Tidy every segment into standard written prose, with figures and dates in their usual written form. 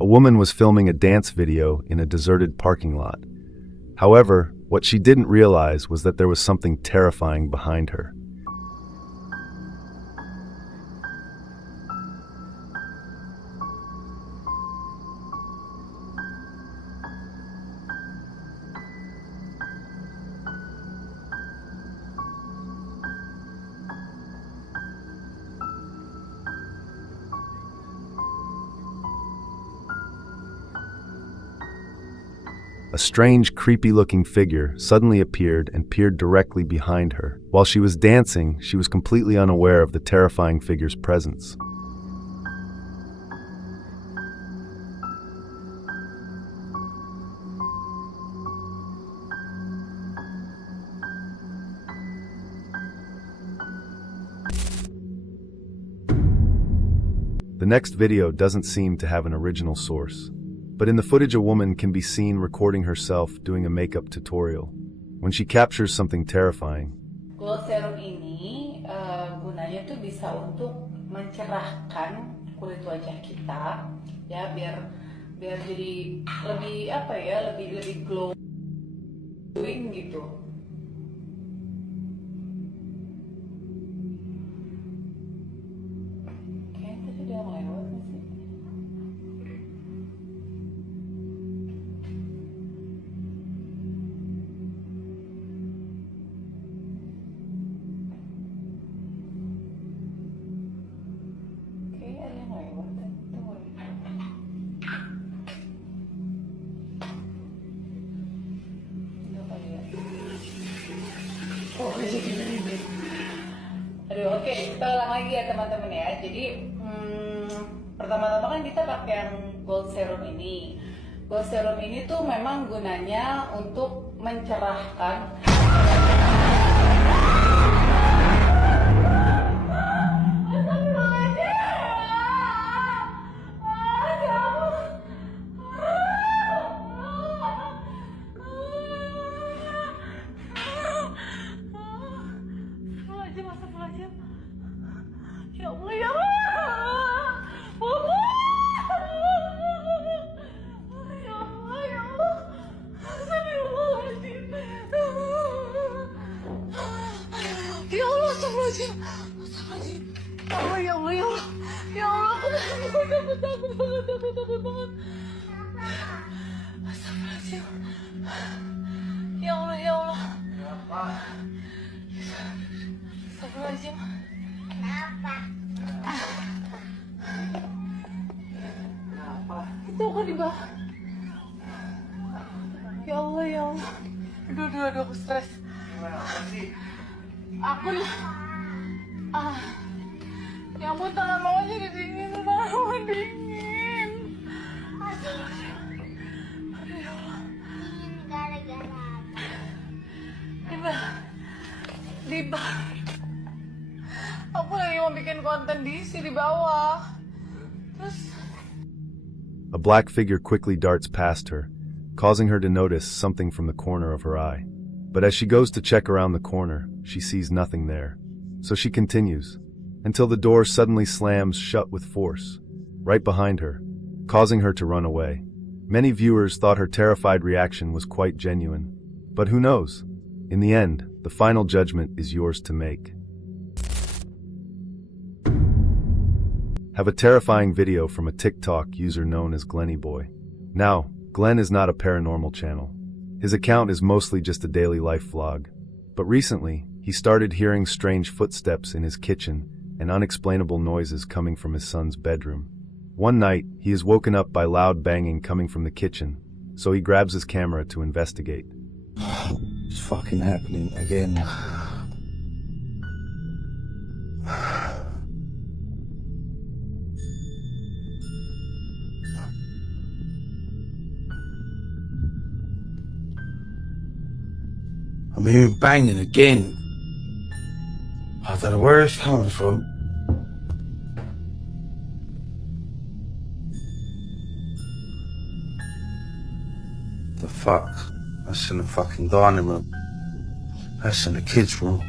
A woman was filming a dance video in a deserted parking lot. However, what she didn't realize was that there was something terrifying behind her. A strange, creepy-looking figure suddenly appeared and peered directly behind her. While she was dancing, she was completely unaware of the terrifying figure's presence. The next video doesn't seem to have an original source, but in the footage a woman can be seen recording herself doing a makeup tutorial. When she captures something terrifying, Glow serum ini gunanya tuh bisa untuk mencerahkan kulit wajah kita, ya biar jadi lebih lebih glowing gitu. Kayaknya tadi udah lewat nggak sih? Aduh, oke, kita ulang lagi ya teman-teman ya. Jadi pertama-tama kan kita pakai yang gold serum ini. Gold serum ini tuh memang gunanya untuk mencerahkan. Ya Allah, ya Allah. Mama. Ya Allah, ya Allah. Astagfirullahaladzim. Ya Allah, astagfirullahaladzim. Astagfirullahaladzim. Ya Allah, ya Allah, ya Allah. Ya Allah, takut banget. Astagfirullahaladzim. Ya Allah, ya Allah. Astagfirullahaladzim. Kenapa? Itu kan di bawah. Ya Allah, ya Allah. Aduh, aku stres. Aku nih. Ya ampun, tangan mama jadi dingin. Tangan mama dingin. Aduh, ya Allah. Gara-gara di bawah. Aku lagi mau bikin konten di bawah. Terus a black figure quickly darts past her, causing her to notice something from the corner of her eye. But as she goes to check around the corner, she sees nothing there. So she continues, until the door suddenly slams shut with force, right behind her, causing her to run away. Many viewers thought her terrified reaction was quite genuine. But who knows? In the end, the final judgment is yours to make. Have a terrifying video from a TikTok user known as Glennyboy. Now, Glenn is not a paranormal channel. His account is mostly just a daily life vlog. But recently, he started hearing strange footsteps in his kitchen and unexplainable noises coming from his son's bedroom. One night, he is woken up by loud banging coming from the kitchen, so he grabs his camera to investigate. It's fucking happening again. I'm hearing banging again. I don't know where it's coming from. The fuck? That's in the fucking dining room. That's in the kids' room.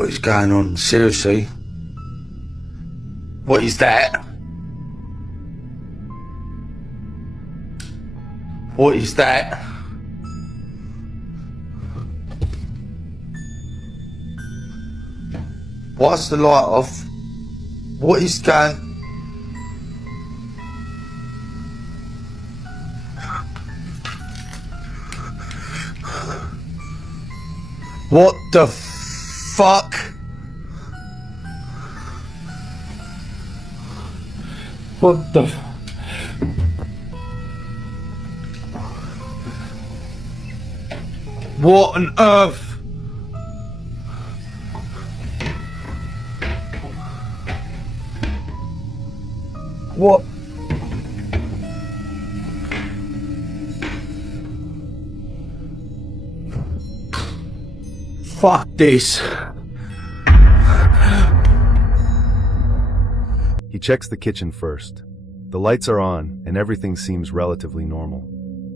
What is going on? Seriously? What is that? What is that? Why's the light off? What is going... What the fuck? What the... What on earth? What? Fuck this. He checks the kitchen first. The lights are on, and everything seems relatively normal.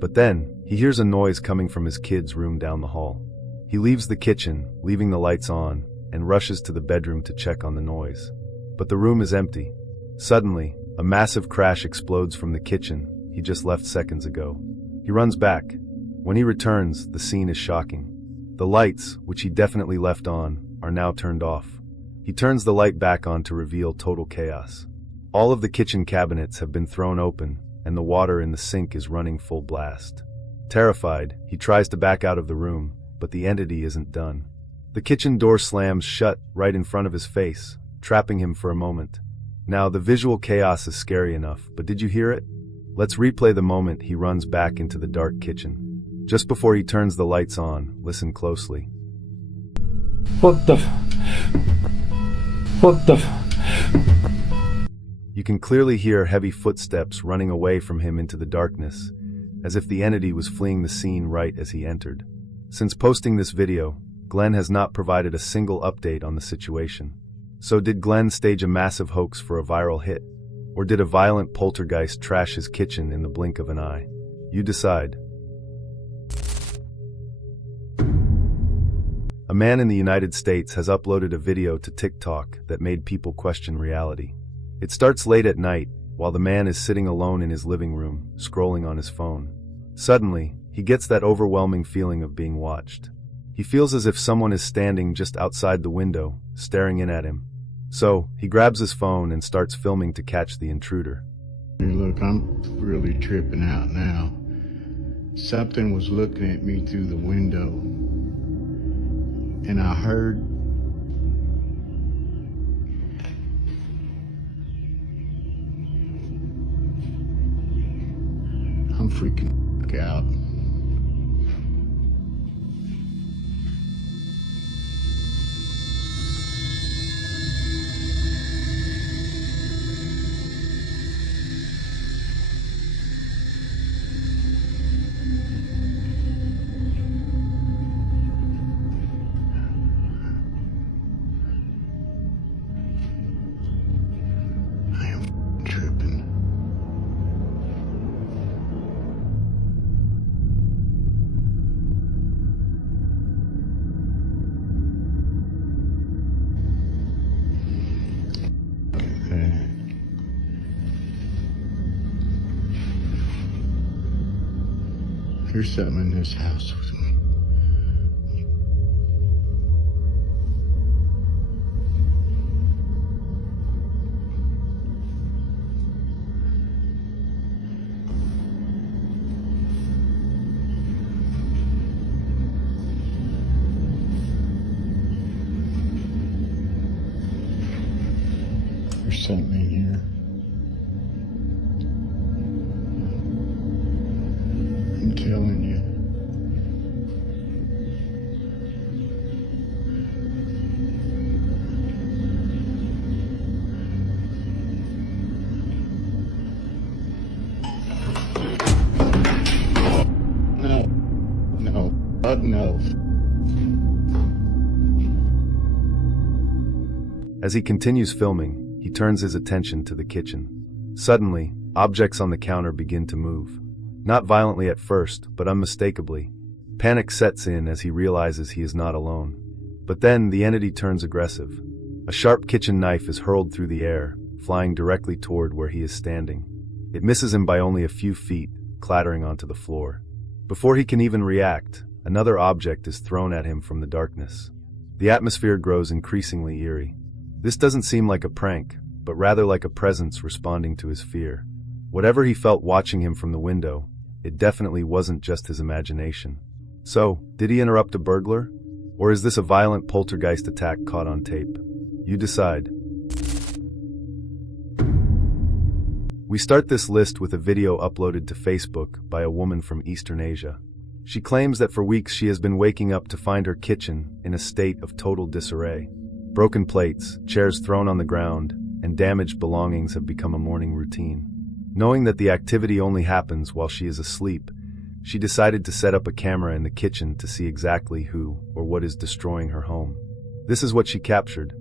But then, he hears a noise coming from his kid's room down the hall. He leaves the kitchen, leaving the lights on, and rushes to the bedroom to check on the noise. But the room is empty. Suddenly, a massive crash explodes from the kitchen he just left seconds ago. He runs back. When he returns, the scene is shocking. The lights, which he definitely left on, are now turned off. He turns the light back on to reveal total chaos. All of the kitchen cabinets have been thrown open, and the water in the sink is running full blast. Terrified, he tries to back out of the room, but the entity isn't done. The kitchen door slams shut right in front of his face, trapping him for a moment. Now, the visual chaos is scary enough, but did you hear it? Let's replay the moment he runs back into the dark kitchen. Just before he turns the lights on, listen closely. What the... What the... You can clearly hear heavy footsteps running away from him into the darkness, as if the entity was fleeing the scene right as he entered. Since posting this video, Glenn has not provided a single update on the situation. So did Glenn stage a massive hoax for a viral hit? Or did a violent poltergeist trash his kitchen in the blink of an eye? You decide. A man in the United States has uploaded a video to TikTok that made people question reality. It starts late at night, while the man is sitting alone in his living room, scrolling on his phone. Suddenly, he gets that overwhelming feeling of being watched. He feels as if someone is standing just outside the window, staring in at him. So, he grabs his phone and starts filming to catch the intruder. Hey, look, I'm really tripping out now. Something was looking at me through the window, and I heard... I'm freaking out. I am tripping. There's something in this house with me. There's something in here. I'm telling you. No. As he continues filming, he turns his attention to the kitchen. Suddenly, objects on the counter begin to move. Not violently at first, but unmistakably. Panic sets in as he realizes he is not alone. But then the entity turns aggressive. A sharp kitchen knife is hurled through the air, flying directly toward where he is standing. It misses him by only a few feet, clattering onto the floor. Before he can even react, another object is thrown at him from the darkness. The atmosphere grows increasingly eerie. This doesn't seem like a prank, but rather like a presence responding to his fear. Whatever he felt watching him from the window, it definitely wasn't just his imagination. So, did he interrupt a burglar? Or is this a violent poltergeist attack caught on tape? You decide. We start this list with a video uploaded to Facebook by a woman from Eastern Asia. She claims that for weeks she has been waking up to find her kitchen in a state of total disarray. Broken plates, chairs thrown on the ground, and damaged belongings have become a morning routine. Knowing that the activity only happens while she is asleep, she decided to set up a camera in the kitchen to see exactly who or what is destroying her home. This is what she captured.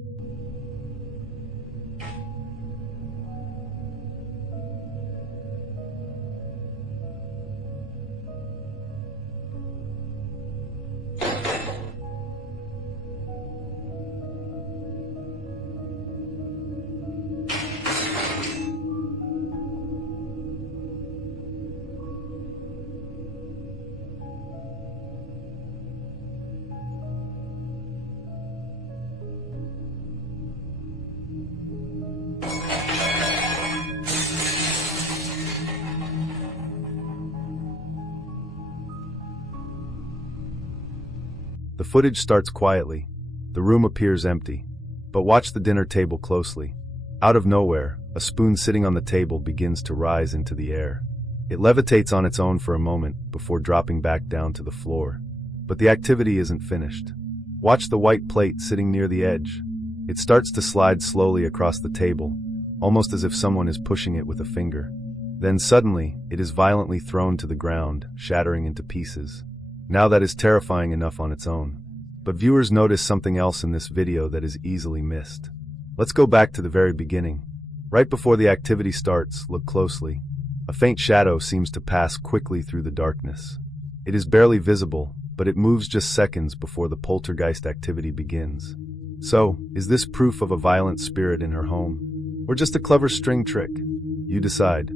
The footage starts quietly. The room appears empty. But watch the dinner table closely. Out of nowhere, a spoon sitting on the table begins to rise into the air. It levitates on its own for a moment before dropping back down to the floor. But the activity isn't finished. Watch the white plate sitting near the edge. It starts to slide slowly across the table, almost as if someone is pushing it with a finger. Then suddenly, it is violently thrown to the ground, shattering into pieces. Now that is terrifying enough on its own. But viewers notice something else in this video that is easily missed. Let's go back to the very beginning. Right before the activity starts, look closely. A faint shadow seems to pass quickly through the darkness. It is barely visible, but it moves just seconds before the poltergeist activity begins. So, is this proof of a violent spirit in her home? Or just a clever string trick? You decide.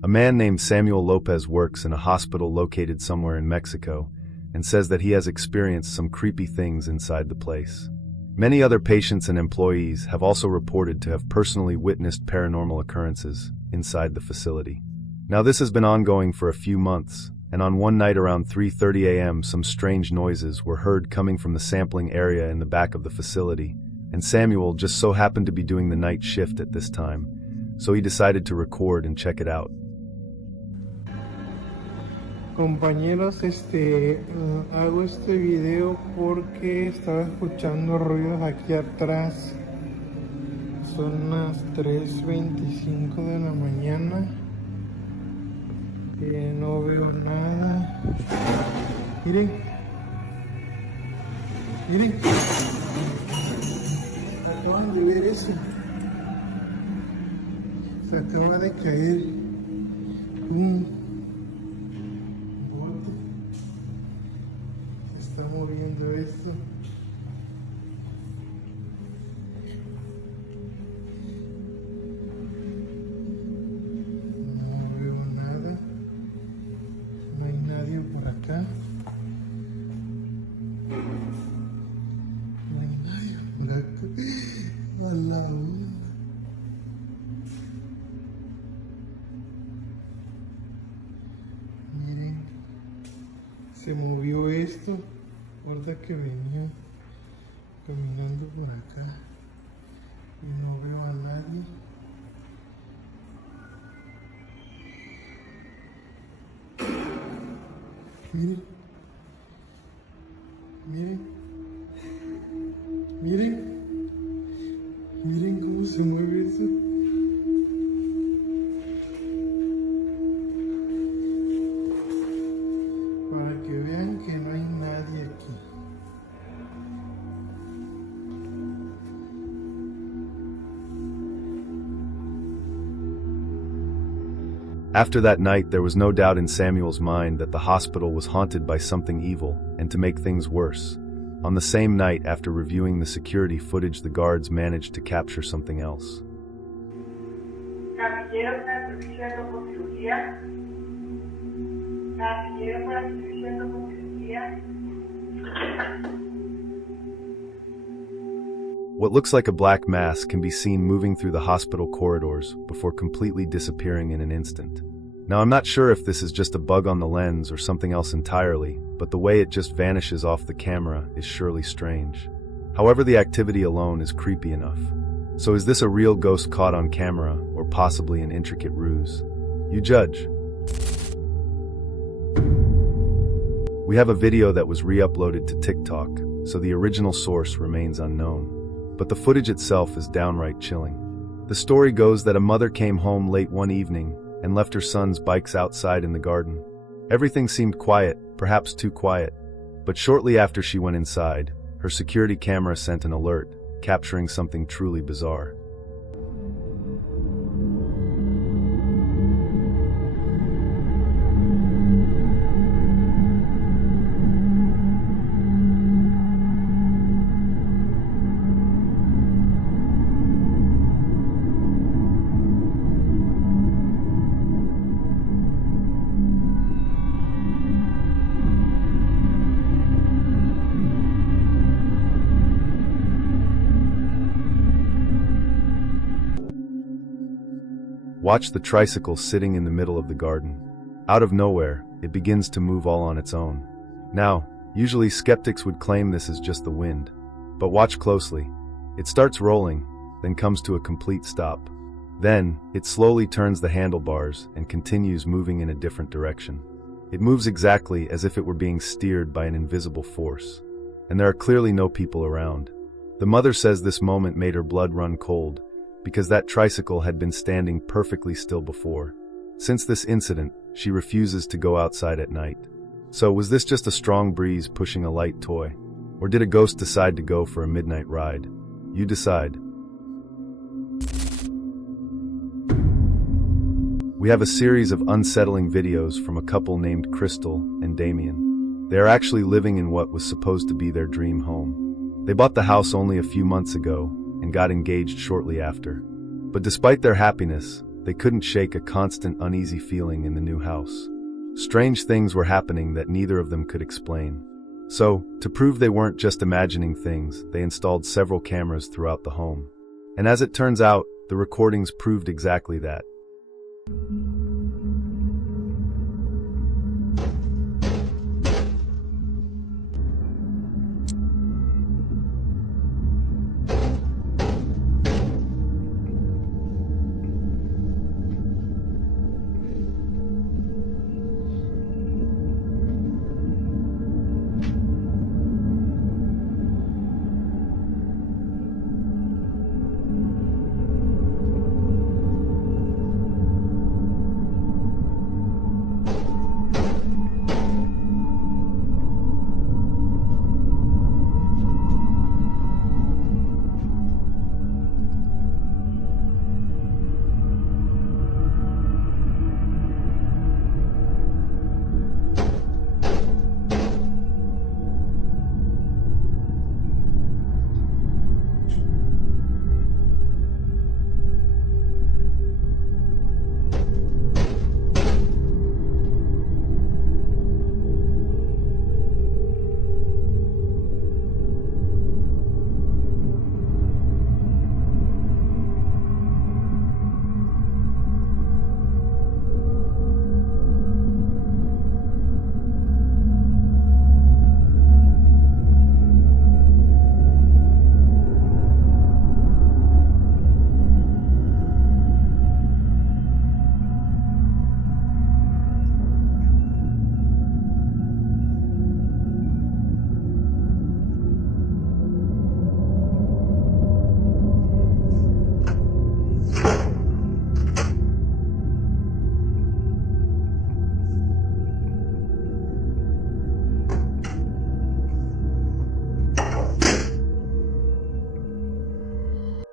A man named Samuel Lopez works in a hospital located somewhere in Mexico and says that he has experienced some creepy things inside the place. Many other patients and employees have also reported to have personally witnessed paranormal occurrences inside the facility. Now this has been ongoing for a few months, and on one night around 3:30 a.m. some strange noises were heard coming from the sampling area in the back of the facility, and Samuel just so happened to be doing the night shift at this time, so he decided to record and check it out. Compañeros, hago este video porque estaba escuchando ruidos aquí atrás. Son las 3:25 de la mañana. No veo nada. Miren. Miren. Acaban de ver eso. Se acaba de caer un está moviendo esto. No veo nada. No hay nadie por acá. No hay nadie por acá. A la una. Miren. Se movió esto. Recuerda que venía caminando por acá y no veo a nadie. Miren, miren, miren, miren cómo se mueve eso. Para que vean que no hay nadie aquí. After that night, there was no doubt in Samuel's mind that the hospital was haunted by something evil, and to make things worse, on the same night after reviewing the security footage, the guards managed to capture something else. Caballero para servicio con cirugía. Caballero para servicio con cirugía. What looks like a black mass can be seen moving through the hospital corridors before completely disappearing in an instant. Now, I'm not sure if this is just a bug on the lens or something else entirely, but the way it just vanishes off the camera is surely strange. However, the activity alone is creepy enough. So is this a real ghost caught on camera, or possibly an intricate ruse? You judge. We have a video that was re-uploaded to TikTok, so the original source remains unknown. But the footage itself is downright chilling. The story goes that a mother came home late one evening and left her son's bikes outside in the garden. Everything seemed quiet, perhaps too quiet. But shortly after she went inside, her security camera sent an alert, capturing something truly bizarre. Watch the tricycle sitting in the middle of the garden. Out of nowhere, it begins to move all on its own. Now, usually skeptics would claim this is just the wind. But watch closely. It starts rolling, then comes to a complete stop. Then, it slowly turns the handlebars and continues moving in a different direction. It moves exactly as if it were being steered by an invisible force. And there are clearly no people around. The mother says this moment made her blood run cold, because that tricycle had been standing perfectly still before. Since this incident, she refuses to go outside at night. So was this just a strong breeze pushing a light toy? Or did a ghost decide to go for a midnight ride? You decide. We have a series of unsettling videos from a couple named Crystal and Damien. They are actually living in what was supposed to be their dream home. They bought the house only a few months ago and got engaged shortly after. But despite their happiness, they couldn't shake a constant uneasy feeling in the new house. Strange things were happening that neither of them could explain. So, to prove they weren't just imagining things, they installed several cameras throughout the home. And as it turns out, the recordings proved exactly that.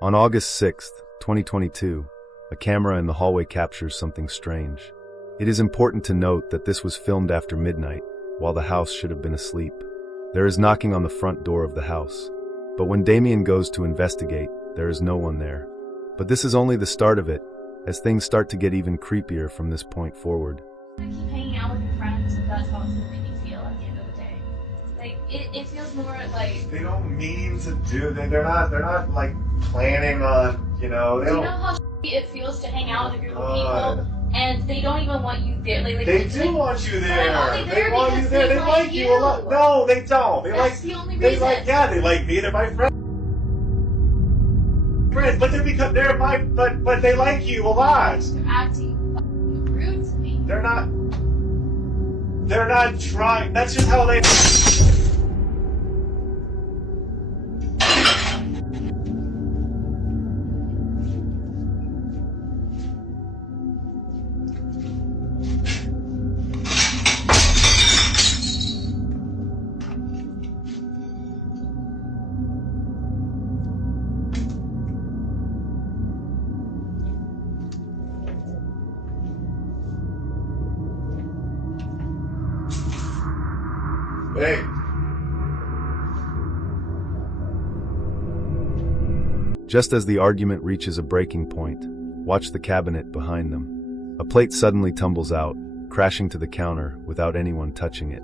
On August 6, 2022, a camera in the hallway captures something strange. It is important to note that this was filmed after midnight, while the house should have been asleep. There is knocking on the front door of the house. But when Damien goes to investigate, there is no one there. But this is only the start of it, as things start to get even creepier from this point forward. Keep hanging out with your friends, if that's how it's gonna make you feel at the end of the day. Like, it feels more like... They don't mean to do, they're not like planning on, you know, they Do you don't... know how it feels to hang out with a group of people, and they don't even want you there? They do want you there. But I'm only there They want you because there. they They like you a lot. No, they don't. That's the only They reason. like, yeah, they like me. They're my friends. But they're because they're my, but they like you a lot. They're acting fucking rude to me. They're not trying. That's just how they. Hey. Just as the argument reaches a breaking point, watch the cabinet behind them. A plate suddenly tumbles out, crashing to the counter without anyone touching it.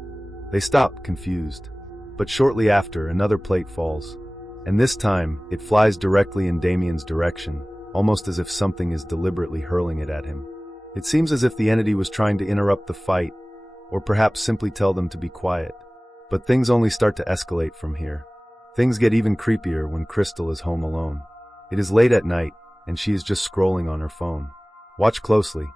They stop, confused. But shortly after, another plate falls. And this time, it flies directly in Damien's direction, almost as if something is deliberately hurling it at him. It seems as if the entity was trying to interrupt the fight, or perhaps simply tell them to be quiet. But things only start to escalate from here. Things get even creepier when Crystal is home alone. It is late at night, and she is just scrolling on her phone. Watch closely.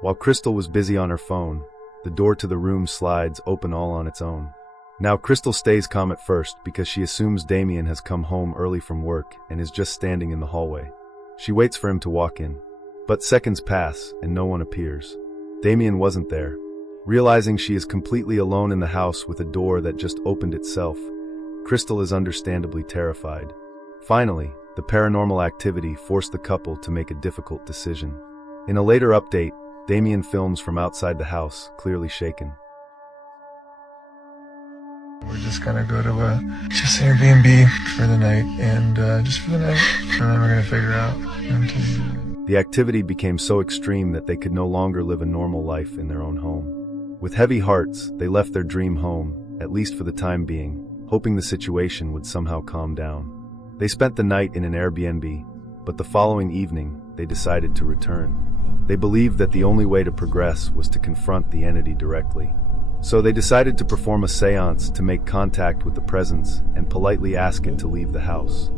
While Crystal was busy on her phone, the door to the room slides open all on its own. Now Crystal stays calm at first because she assumes Damien has come home early from work and is just standing in the hallway. She waits for him to walk in. But seconds pass and no one appears. Damien wasn't there. Realizing she is completely alone in the house with a door that just opened itself, Crystal is understandably terrified. Finally, the paranormal activity forced the couple to make a difficult decision. In a later update, Damien films from outside the house, clearly shaken. We're just gonna go to just Airbnb for the night, and just for the night, and then we're gonna figure out. The activity became so extreme that they could no longer live a normal life in their own home. With heavy hearts, they left their dream home, at least for the time being, hoping the situation would somehow calm down. They spent the night in an Airbnb, but the following evening, they decided to return. They believed that the only way to progress was to confront the entity directly. So they decided to perform a seance to make contact with the presence and politely ask it to leave the house.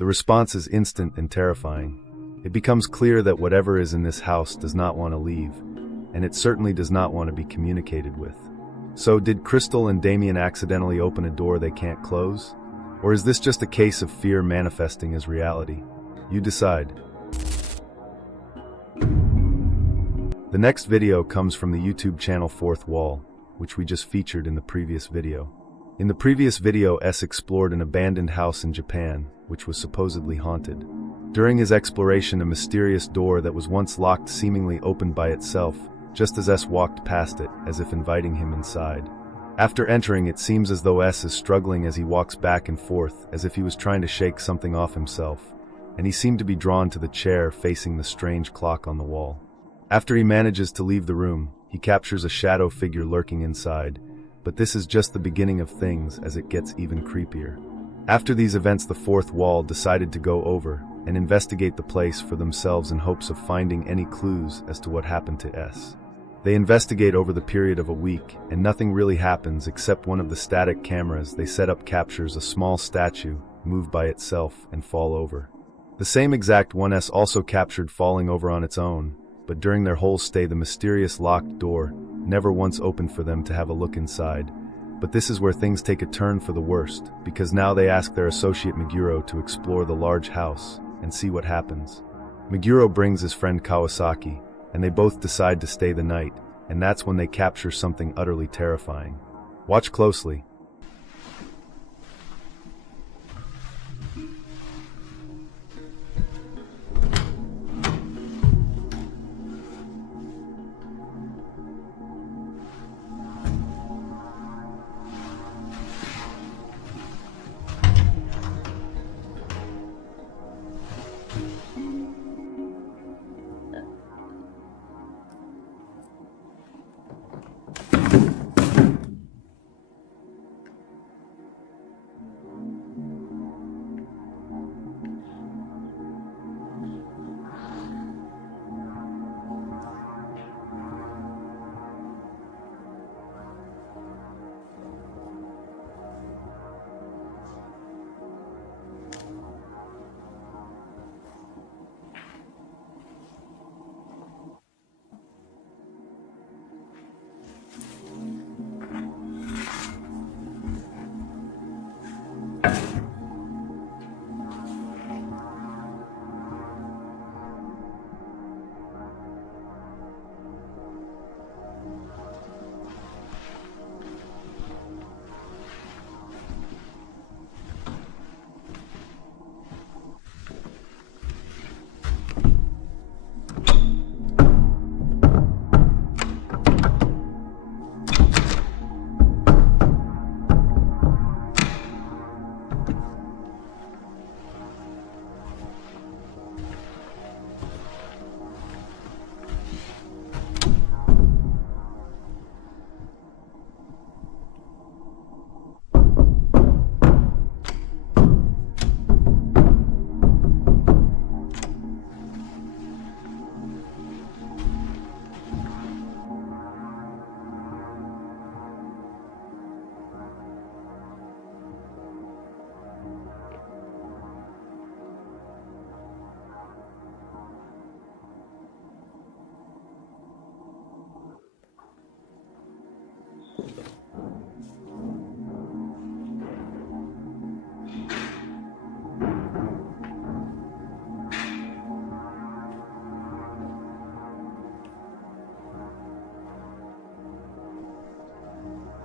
The response is instant and terrifying. It becomes clear that whatever is in this house does not want to leave, and it certainly does not want to be communicated with. So, did Crystal and Damien accidentally open a door they can't close? Or is this just a case of fear manifesting as reality? You decide. The next video comes from the YouTube channel Fourth Wall, which we just featured in the previous video. In the previous video, S explored an abandoned house in Japan, which was supposedly haunted. During his exploration, a mysterious door that was once locked seemingly opened by itself, just as S walked past it, as if inviting him inside. After entering, it seems as though S is struggling as he walks back and forth, as if he was trying to shake something off himself, and he seemed to be drawn to the chair facing the strange clock on the wall. After he manages to leave the room, he captures a shadow figure lurking inside, but this is just the beginning of things as it gets even creepier. After these events, the Fourth Wall decided to go over and investigate the place for themselves in hopes of finding any clues as to what happened to S. They investigate over the period of a week, and nothing really happens except one of the static cameras they set up captures a small statue move by itself and fall over. The same exact one S also captured falling over on its own, but during their whole stay the mysterious locked door never once opened for them to have a look inside. But this is where things take a turn for the worst, because now they ask their associate Meguro to explore the large house and see what happens. Meguro brings his friend Kawasaki, and they both decide to stay the night, and that's when they capture something utterly terrifying. Watch closely.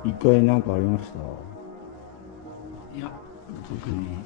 一回なんかありました？いや、特に。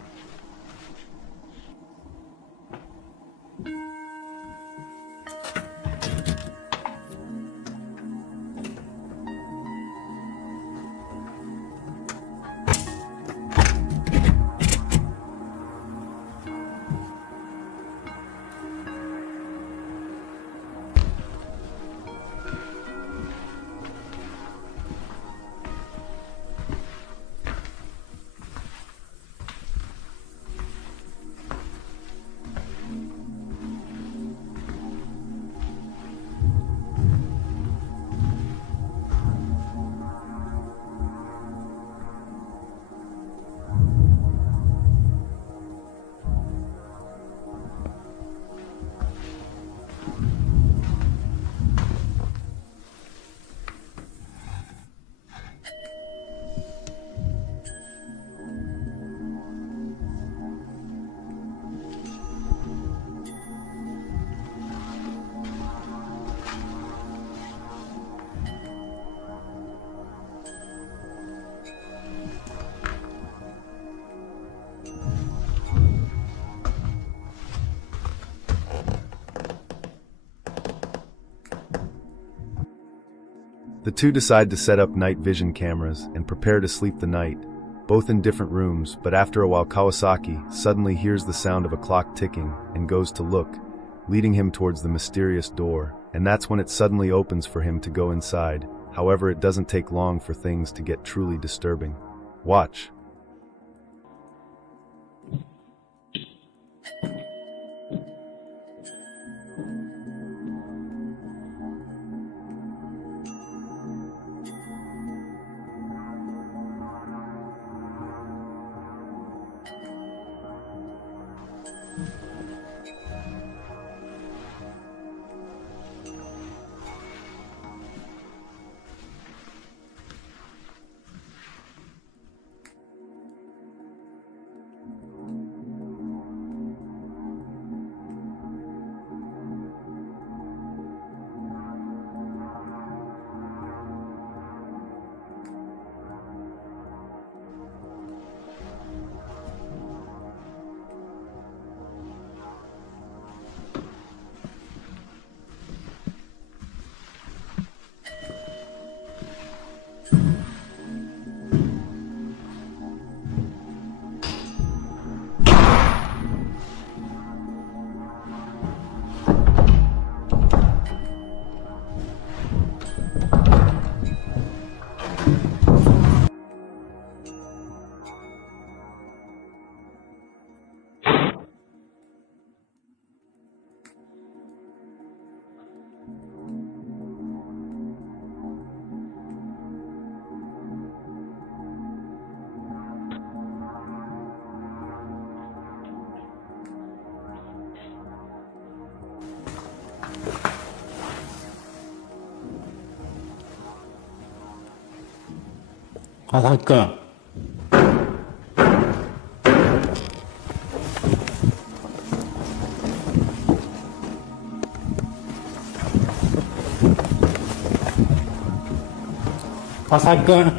The two decide to set up night vision cameras and prepare to sleep the night, both in different rooms, but after a while Kawasaki suddenly hears the sound of a clock ticking and goes to look, leading him towards the mysterious door, and that's when it suddenly opens for him to go inside. However, it doesn't take long for things to get truly disturbing. Watch. 화살까? 화살까?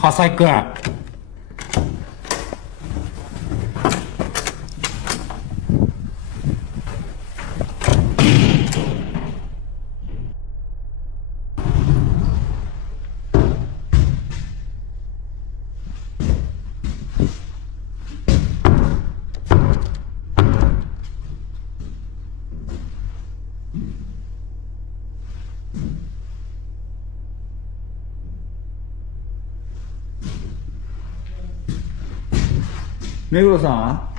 화살까?目黒さん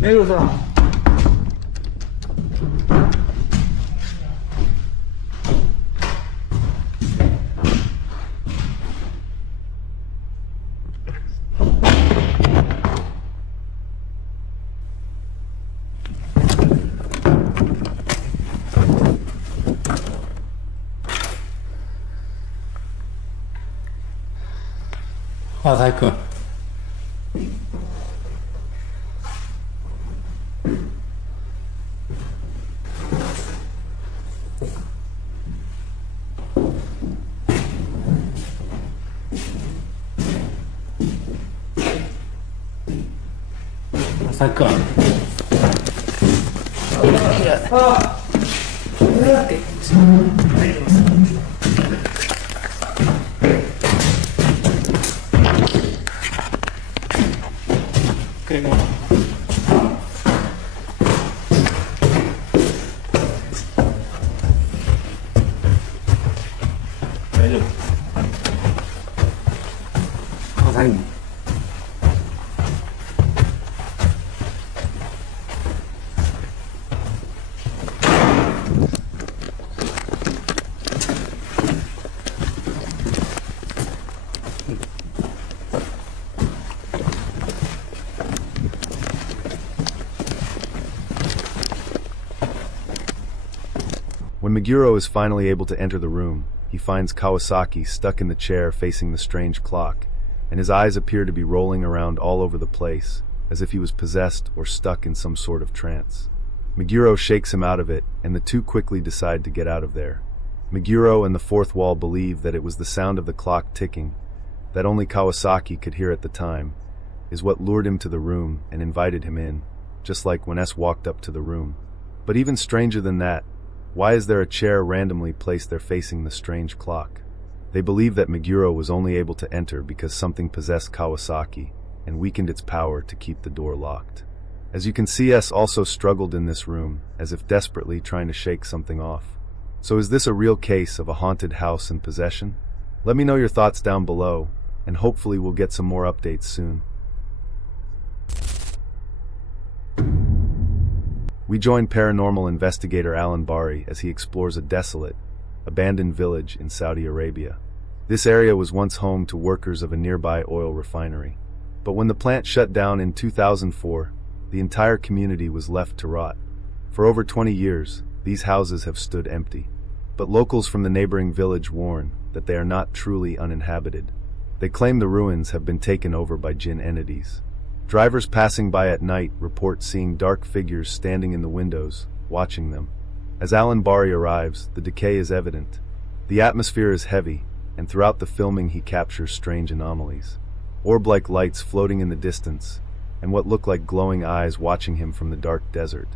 目黒さん浅井君浅井君When Meguro is finally able to enter the room, he finds Kawasaki stuck in the chair facing the strange clock, and his eyes appear to be rolling around all over the place, as if he was possessed or stuck in some sort of trance. Meguro shakes him out of it, and the two quickly decide to get out of there. Meguro and the fourth wall believe that it was the sound of the clock ticking, that only Kawasaki could hear at the time, is what lured him to the room and invited him in, just like when S walked up to the room. But even stranger than that, why is there a chair randomly placed there facing the strange clock? They believe that Meguro was only able to enter because something possessed Kawasaki and weakened its power to keep the door locked. As you can see, S also struggled in this room, as if desperately trying to shake something off. So is this a real case of a haunted house in possession? Let me know your thoughts down below, and hopefully we'll get some more updates soon. We join paranormal investigator Alan Bari as he explores a desolate, abandoned village in Saudi Arabia. This area was once home to workers of a nearby oil refinery. But when the plant shut down in 2004, the entire community was left to rot. For over 20 years, these houses have stood empty. But locals from the neighboring village warn that they are not truly uninhabited. They claim the ruins have been taken over by jinn entities. Drivers passing by at night report seeing dark figures standing in the windows, watching them. As Alan Bari arrives, the decay is evident. The atmosphere is heavy, and throughout the filming he captures strange anomalies. Orb-like lights floating in the distance, and what look like glowing eyes watching him from the dark desert.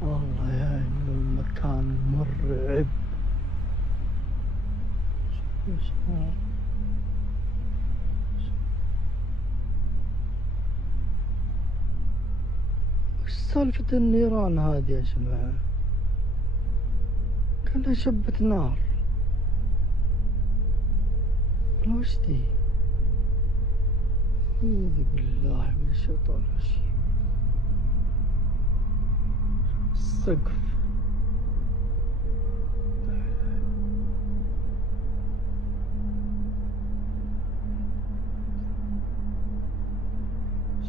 والله يا المكان مرعب. وش سالفة النيران هذه يا جماعة؟ كانها شبة نار. ولا وش دي؟ أعوذ بالله من الشيطان الرجيم. السقف.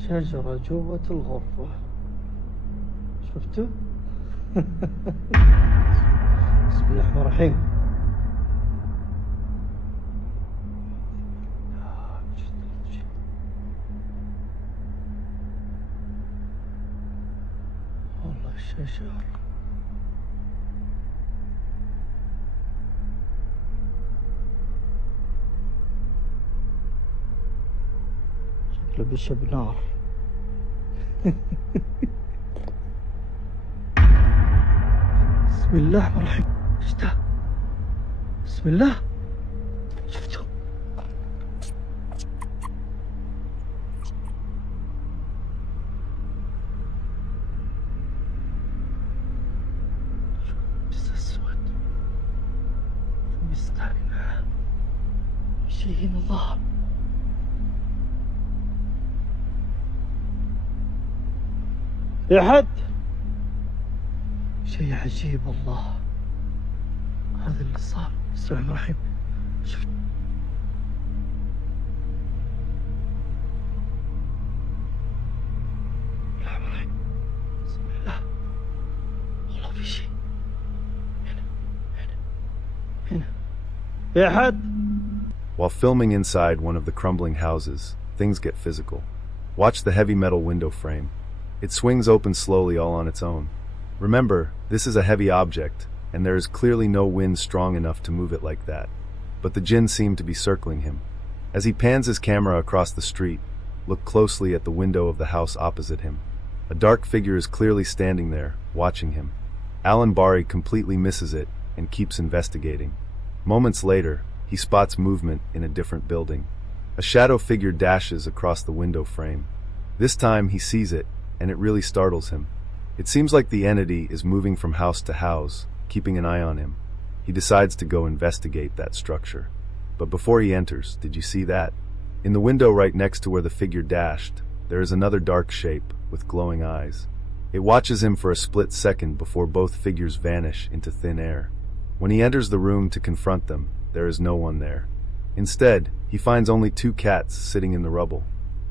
شجرة جوة الغرفة. شفتوا؟ بسم الله الرحمن الرحيم. والله الشجر. شكله بيشب نار. بسم الله الرحمن الرحيم. ايش ده؟ بسم الله. شفتوا؟ بس اسود. شو بيستعمل معاه؟ شيء نظام. يا حد شيء عجيب والله. هذا اللي صار. بسم الله الرحمن الرحيم. شفت الرحمن الرحيم. بسم الله. والله في شيء هنا هنا هنا. يا حد. While filming inside one of the crumbling houses, things get physical. Watch the heavy metal window frame. It swings open slowly all on its own. Remember, this is a heavy object, and there is clearly no wind strong enough to move it like that. But the jinn seem to be circling him. As he pans his camera across the street, look closely at the window of the house opposite him. A dark figure is clearly standing there, watching him. Alan Bari completely misses it and keeps investigating. Moments later, he spots movement in a different building. A shadow figure dashes across the window frame. This time he sees it, and it really startles him. It seems like the entity is moving from house to house, keeping an eye on him. He decides to go investigate that structure. But before he enters, did you see that? In the window right next to where the figure dashed, there is another dark shape with glowing eyes. It watches him for a split second before both figures vanish into thin air. When he enters the room to confront them, there is no one there. Instead, he finds only two cats sitting in the rubble.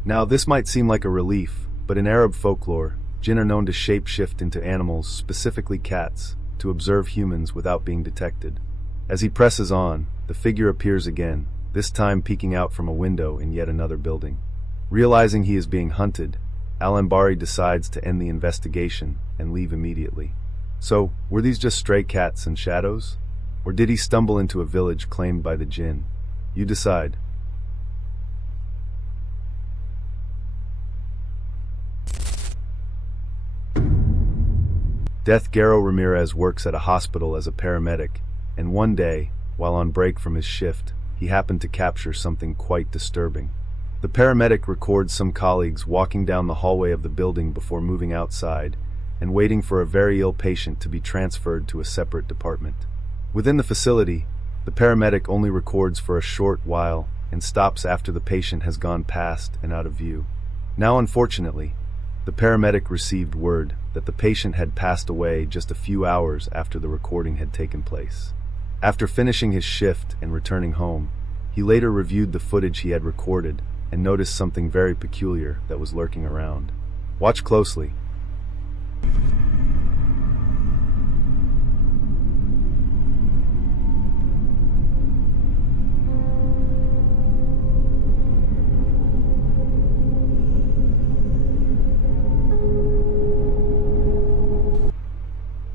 Now, this might seem like a relief, but in Arab folklore, jinn are known to shape-shift into animals, specifically cats, to observe humans without being detected. As he presses on, the figure appears again, this time peeking out from a window in yet another building. Realizing he is being hunted, Al-Ambari decides to end the investigation and leave immediately. So, were these just stray cats and shadows? Or did he stumble into a village claimed by the jinn? You decide. Death Garo Ramirez works at a hospital as a paramedic, and one day, while on break from his shift, he happened to capture something quite disturbing. The paramedic records some colleagues walking down the hallway of the building before moving outside and waiting for a very ill patient to be transferred to a separate department. Within the facility, the paramedic only records for a short while and stops after the patient has gone past and out of view. Now, unfortunately, the paramedic received word that the patient had passed away just a few hours after the recording had taken place. After finishing his shift and returning home, he later reviewed the footage he had recorded and noticed something very peculiar that was lurking around. Watch closely.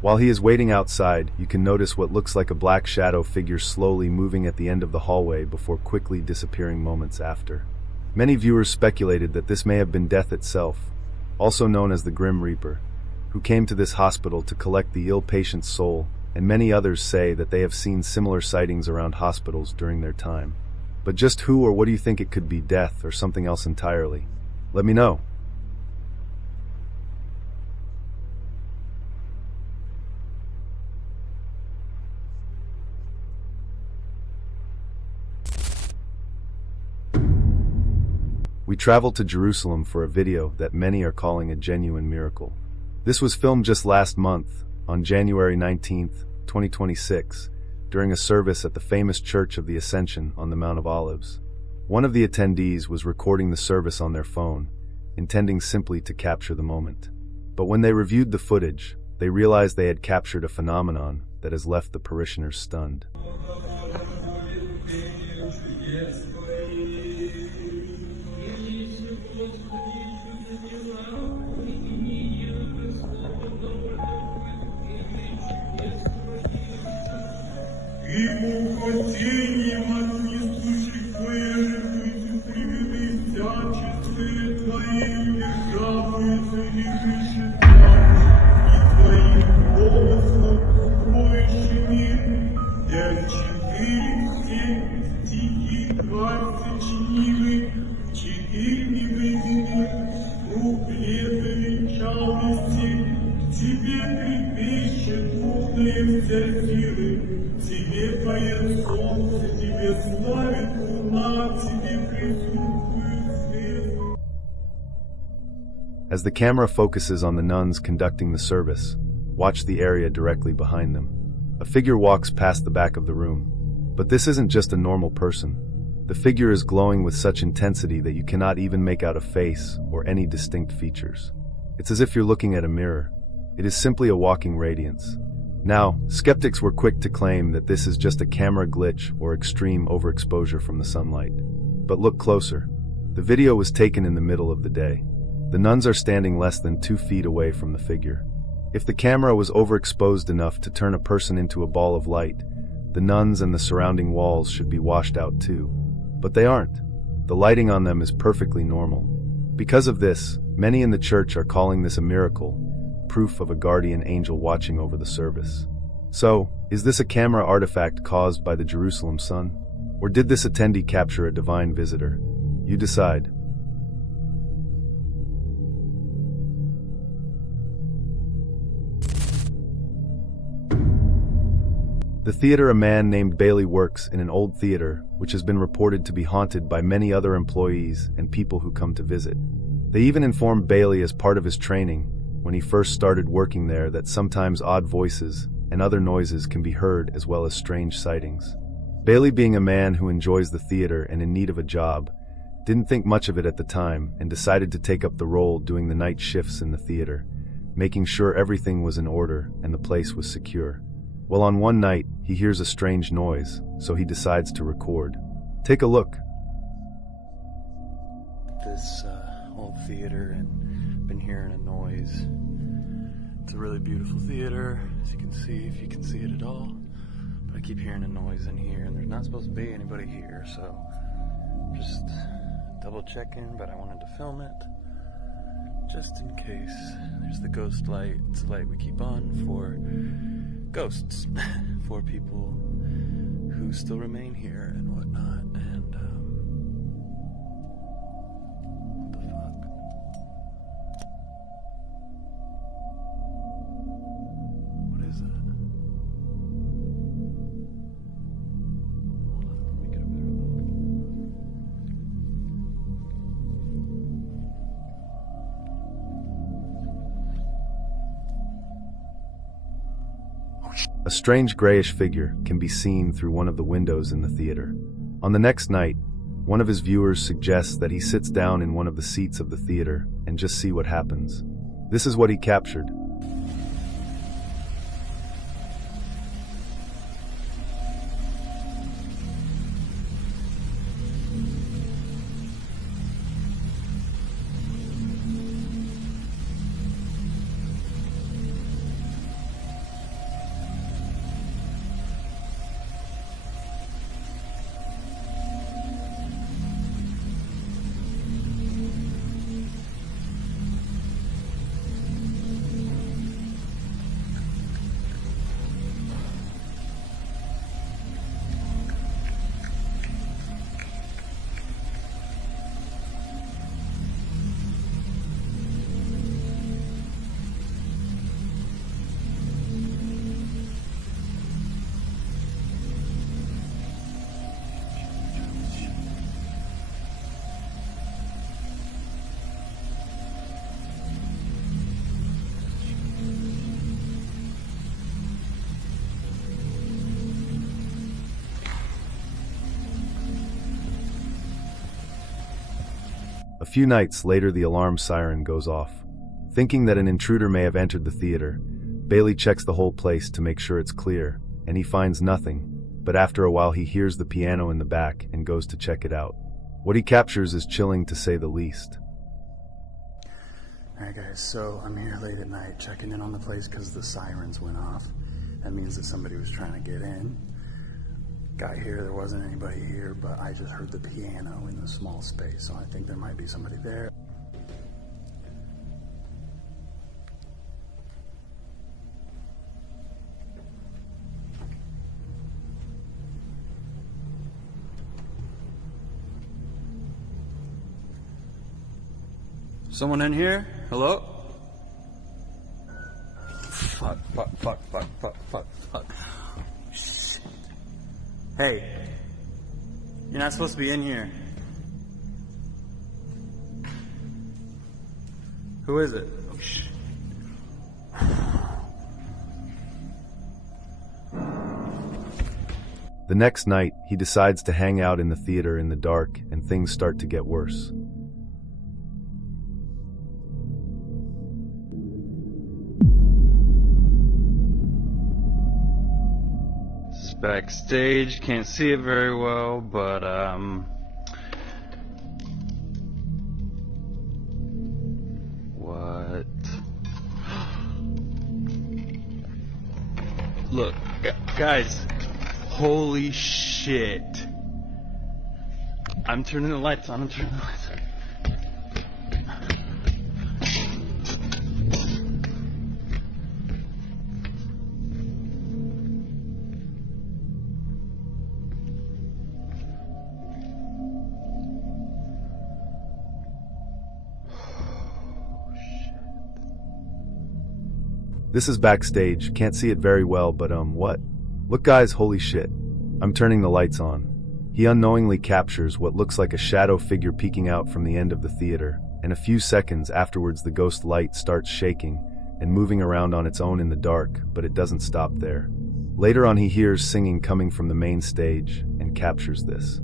While he is waiting outside, you can notice what looks like a black shadow figure slowly moving at the end of the hallway before quickly disappearing moments after. Many viewers speculated that this may have been Death itself, also known as the Grim Reaper, who came to this hospital to collect the ill patient's soul, and many others say that they have seen similar sightings around hospitals during their time. But just who or what do you think it could be, Death or something else entirely? Let me know. We traveled to Jerusalem for a video that many are calling a genuine miracle. This was filmed just last month, on January 19th, 2026, during a service at the famous Church of the Ascension on the Mount of Olives. One of the attendees was recording the service on their phone, intending simply to capture the moment. But when they reviewed the footage, they realized they had captured a phenomenon that has left the parishioners stunned. As the camera focuses on the nuns conducting the service, watch the area directly behind them. A figure walks past the back of the room. But this isn't just a normal person. The figure is glowing with such intensity that you cannot even make out a face or any distinct features. It's as if you're looking at a mirror. It is simply a walking radiance. Now, skeptics were quick to claim that this is just a camera glitch or extreme overexposure from the sunlight. But look closer. The video was taken in the middle of the day. The nuns are standing less than 2 feet away from the figure. If the camera was overexposed enough to turn a person into a ball of light, the nuns and the surrounding walls should be washed out too. But they aren't. The lighting on them is perfectly normal. Because of this, many in the church are calling this a miracle, proof of a guardian angel watching over the service. So, is this a camera artifact caused by the Jerusalem sun? Or did this attendee capture a divine visitor? You decide. The theater a man named Bailey works in an old theater, which has been reported to be haunted by many other employees and people who come to visit. They even informed Bailey as part of his training, when he first started working there, that sometimes odd voices and other noises can be heard as well as strange sightings. Bailey, being a man who enjoys the theater and in need of a job, didn't think much of it at the time and decided to take up the role doing the night shifts in the theater, making sure everything was in order and the place was secure. Well, on one night, he hears a strange noise, so he decides to record. Take a look. This old theater and been hearing a noise. It's a really beautiful theater, as you can see, if you can see it at all. But I keep hearing a noise in here, and there's not supposed to be anybody here, so just double checking, but I wanted to film it just in case. There's the ghost light. It's a light we keep on for ghosts, for people who still remain here and whatnot. And what the fuck? What is that? Hold on, let me get a better look. A strange grayish figure can be seen through one of the windows in the theater. On the next night, one of his viewers suggests that he sits down in one of the seats of the theater and just see what happens. This is what he captured. A few nights later, the alarm siren goes off. Thinking that an intruder may have entered the theater, Bailey checks the whole place to make sure it's clear, and he finds nothing, but after a while he hears the piano in the back and goes to check it out. What he captures is chilling to say the least. Alright guys, so I'm here late at night checking in on the place because the sirens went off. That means that somebody was trying to get in. Got here, there wasn't anybody here, but I just heard the piano in the small space, so I think there might be somebody there. Someone in here? Hello? Fuck. Shit. Hey, you're not supposed to be in here. Who is it? Oh, shit. The next night, he decides to hang out in the theater in the dark, and things start to get worse. Backstage, can't see it very well, but what? Look, guys, holy shit. I'm turning the lights on, This is backstage, can't see it very well, but what? Look guys, holy shit. I'm turning the lights on. He unknowingly captures what looks like a shadow figure peeking out from the end of the theater, and a few seconds afterwards the ghost light starts shaking and moving around on its own in the dark, but it doesn't stop there. Later on he hears singing coming from the main stage and captures this.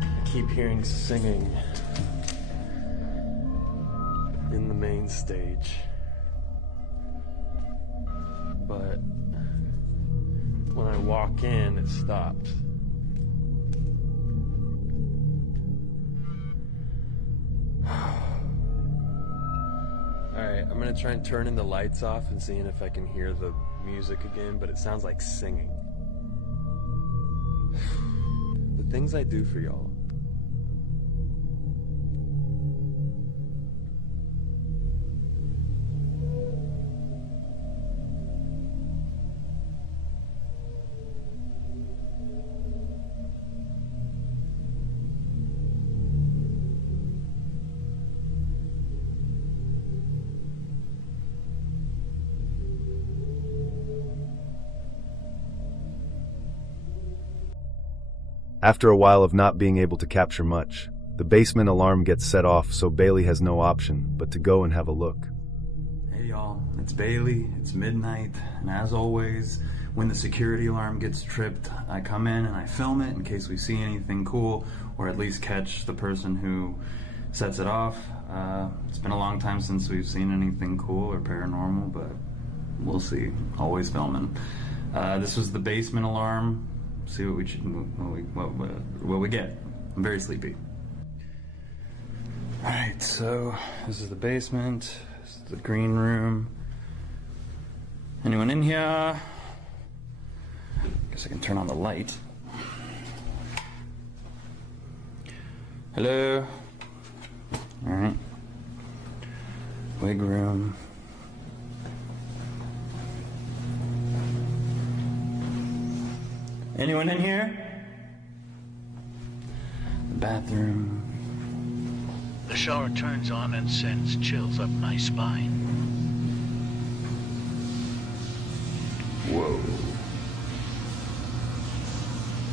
I keep hearing singing in the main stage. But when I walk in, it stops. gonna try and turn the lights off and seeing if I can hear the music again, but it sounds like singing. The things I do for y'all. After a while of not being able to capture much, the basement alarm gets set off, so Bailey has no option but to go and have a look. Hey y'all, it's Bailey, it's midnight, and as always, when the security alarm gets tripped, I come in and I film it in case we see anything cool, or at least catch the person who sets it off. It's been a long time since we've seen anything cool or paranormal, but we'll see. Always filming. This was the basement alarm. See what we get. I'm very sleepy. Alright, so this is the basement. This is the green room. Anyone in here? Guess I can turn on the light. Hello? Alright. Wig room. Anyone in here? The bathroom. The shower turns on and sends chills up my spine. Whoa.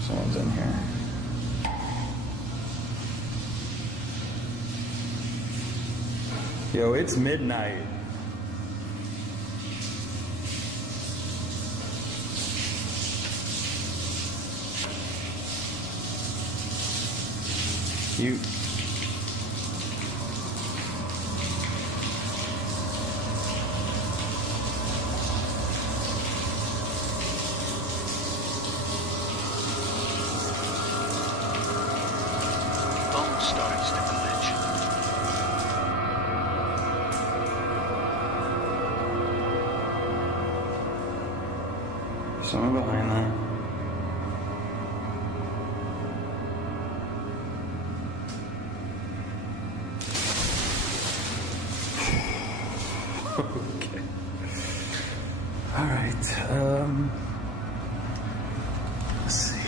Someone's in here. Yo, it's midnight. You. Phone starts to glitch. Someone behind that. Okay. All right. Let's see.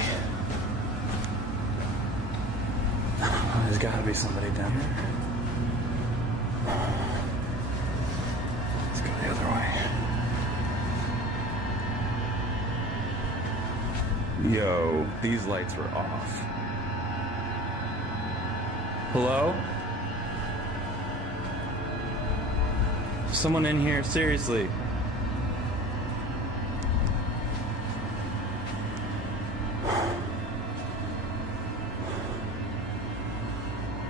Oh, there's got to be somebody down there. Let's go the other way. Yo, these lights were off. Hello? Someone in here, seriously.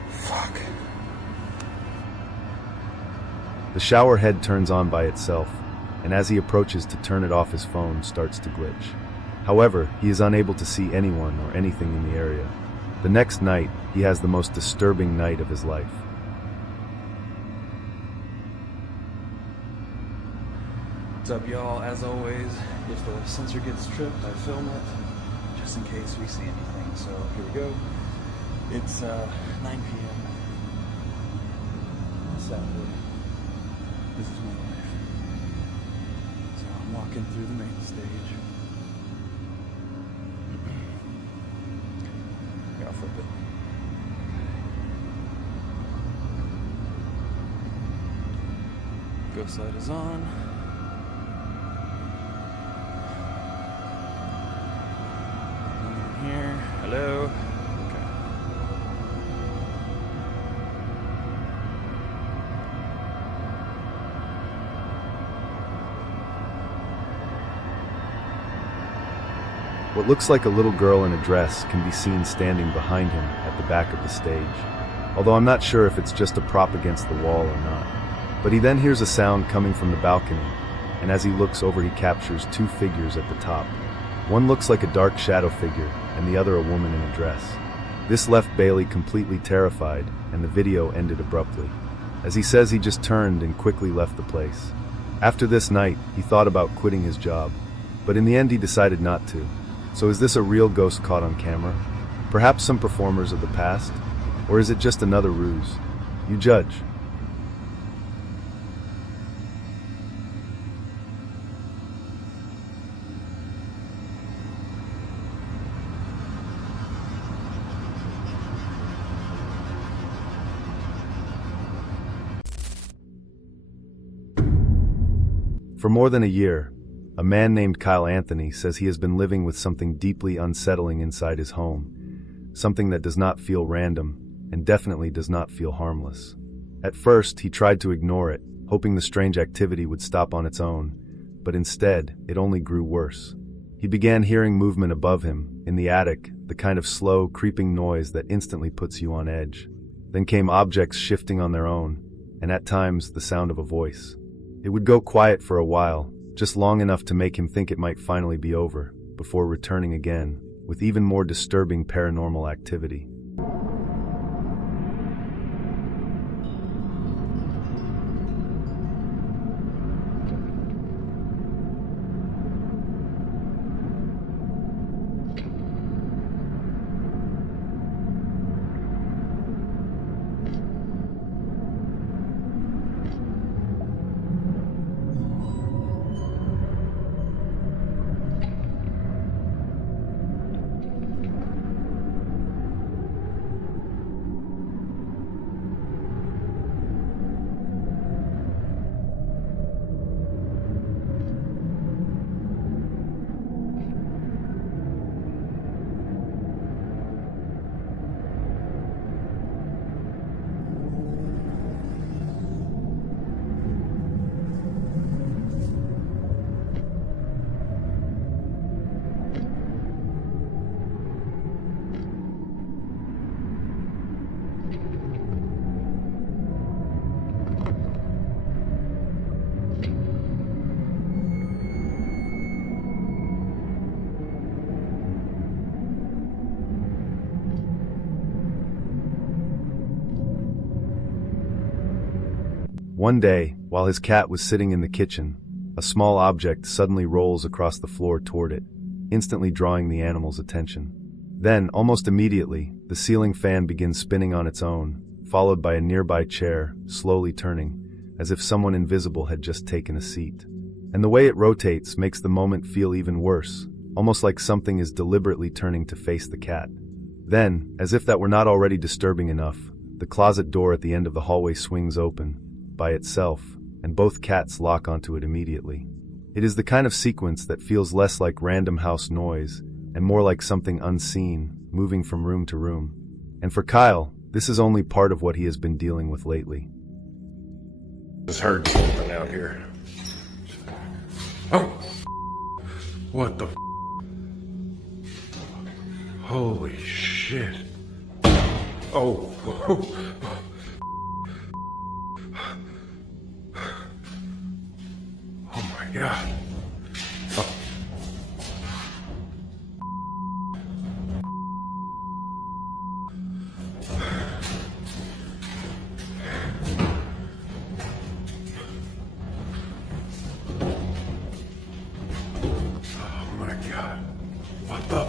Fuck. The shower head turns on by itself, and as he approaches to turn it off, his phone starts to glitch. However, he is unable to see anyone or anything in the area. The next night, he has the most disturbing night of his life. What's up, y'all? As always, if the sensor gets tripped, I film it, just in case we see anything. So here we go. It's 9 p.m. Saturday. This is my life. So I'm walking through the main stage. Here, I'll flip it. Ghost light is on. Here. Hello. Okay. What looks like a little girl in a dress can be seen standing behind him at the back of the stage, although I'm not sure if it's just a prop against the wall or not. But he then hears a sound coming from the balcony, and as he looks over, he captures two figures at the top. One looks like a dark shadow figure, and the other a woman in a dress. This left Bailey completely terrified, and the video ended abruptly. As he says, he just turned and quickly left the place. After this night, he thought about quitting his job, but in the end he decided not to. So is this a real ghost caught on camera? Perhaps some performers of the past? Or is it just another ruse? You judge. For more than a year, a man named Kyle Anthony says he has been living with something deeply unsettling inside his home, something that does not feel random and definitely does not feel harmless. At first, he tried to ignore it, hoping the strange activity would stop on its own, but instead, it only grew worse. He began hearing movement above him, in the attic, the kind of slow, creeping noise that instantly puts you on edge. Then came objects shifting on their own, and at times, the sound of a voice. It would go quiet for a while, just long enough to make him think it might finally be over, before returning again, with even more disturbing paranormal activity. One day, while his cat was sitting in the kitchen, a small object suddenly rolls across the floor toward it, instantly drawing the animal's attention. Then, almost immediately, the ceiling fan begins spinning on its own, followed by a nearby chair, slowly turning, as if someone invisible had just taken a seat. And the way it rotates makes the moment feel even worse, almost like something is deliberately turning to face the cat. Then, as if that were not already disturbing enough, the closet door at the end of the hallway swings open, by itself, and both cats lock onto it immediately. It is the kind of sequence that feels less like random house noise, and more like something unseen, moving from room to room. And for Kyle, this is only part of what he has been dealing with lately. Just heard something out here. Oh! What the Holy shit. Oh. Oh my god. Oh. Oh my god. What the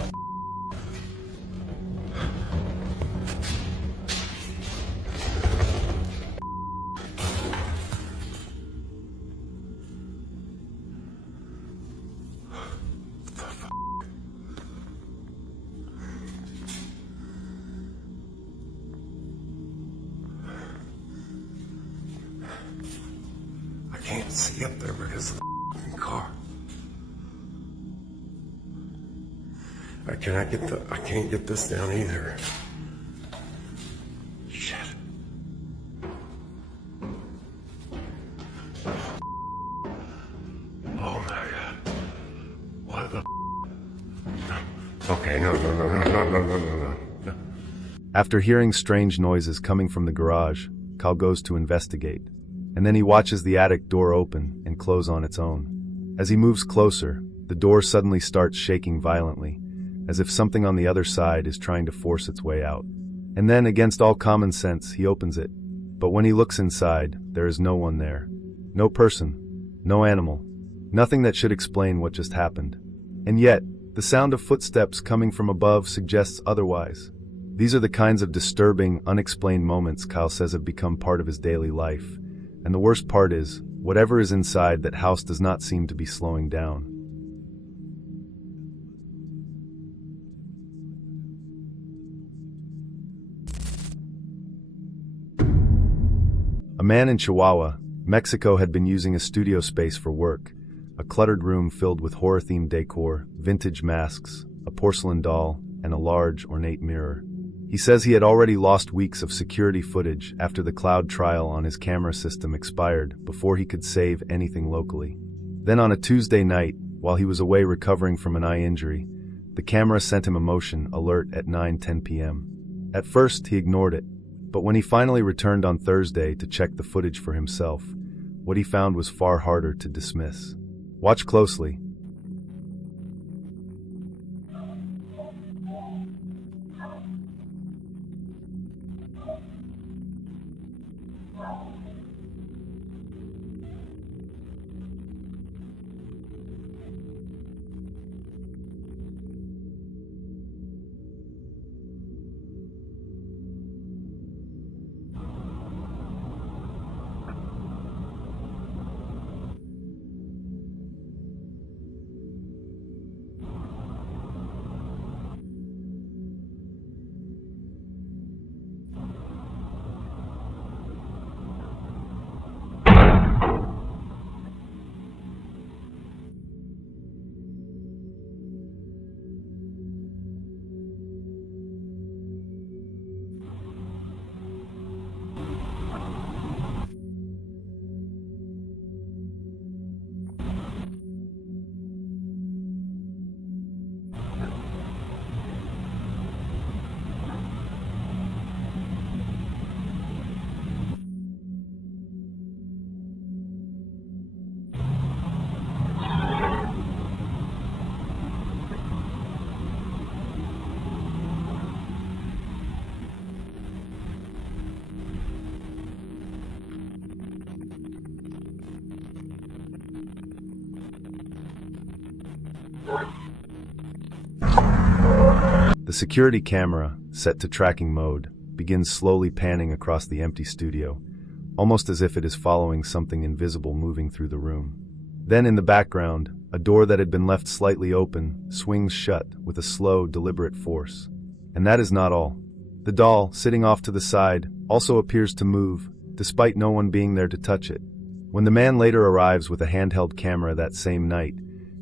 I can't see up there because of the car. I can't get this down either. Shit. Oh my god. What the Okay, no. After hearing strange noises coming from the garage, Kyle goes to investigate, and then he watches the attic door open and close on its own. As he moves closer, the door suddenly starts shaking violently, as if something on the other side is trying to force its way out. And then, against all common sense, he opens it, But when he looks inside, there is no one there. No person, no animal, nothing that should explain what just happened. And yet, the sound of footsteps coming from above suggests otherwise. These are the kinds of disturbing, unexplained moments Kyle says have become part of his daily life. And the worst part is, whatever is inside that house does not seem to be slowing down. A man in Chihuahua, Mexico had been using a studio space for work, a cluttered room filled with horror-themed decor, vintage masks, a porcelain doll, and a large, ornate mirror. He says he had already lost weeks of security footage after the cloud trial on his camera system expired before he could save anything locally. Then on a Tuesday night, while he was away recovering from an eye injury, the camera sent him a motion alert at 9:10 p.m. At first, he ignored it, but when he finally returned on Thursday to check the footage for himself, what he found was far harder to dismiss. Watch closely. The security camera, set to tracking mode, begins slowly panning across the empty studio, almost as if it is following something invisible moving through the room. Then in the background, a door that had been left slightly open swings shut with a slow, deliberate force. And that is not all. The doll, sitting off to the side, also appears to move, despite no one being there to touch it. When the man later arrives with a handheld camera that same night,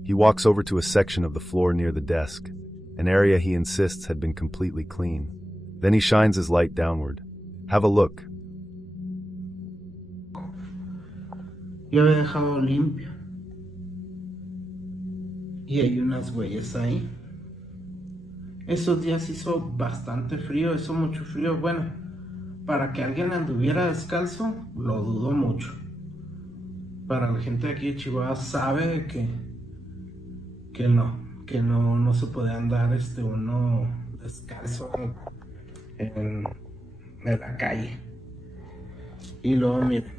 he walks over to a section of the floor near the desk, an area he insists had been completely clean. Then he shines his light downward. Have a look. Yo había dejado limpio. Y hay unas huellas ahí. Esos días hizo bastante frío, hizo mucho frío. Bueno, para que alguien anduviera descalzo, lo dudo mucho. Para la gente de aquí de Chihuahua sabe que no se puede andar uno descalzo en la calle. Y luego miren,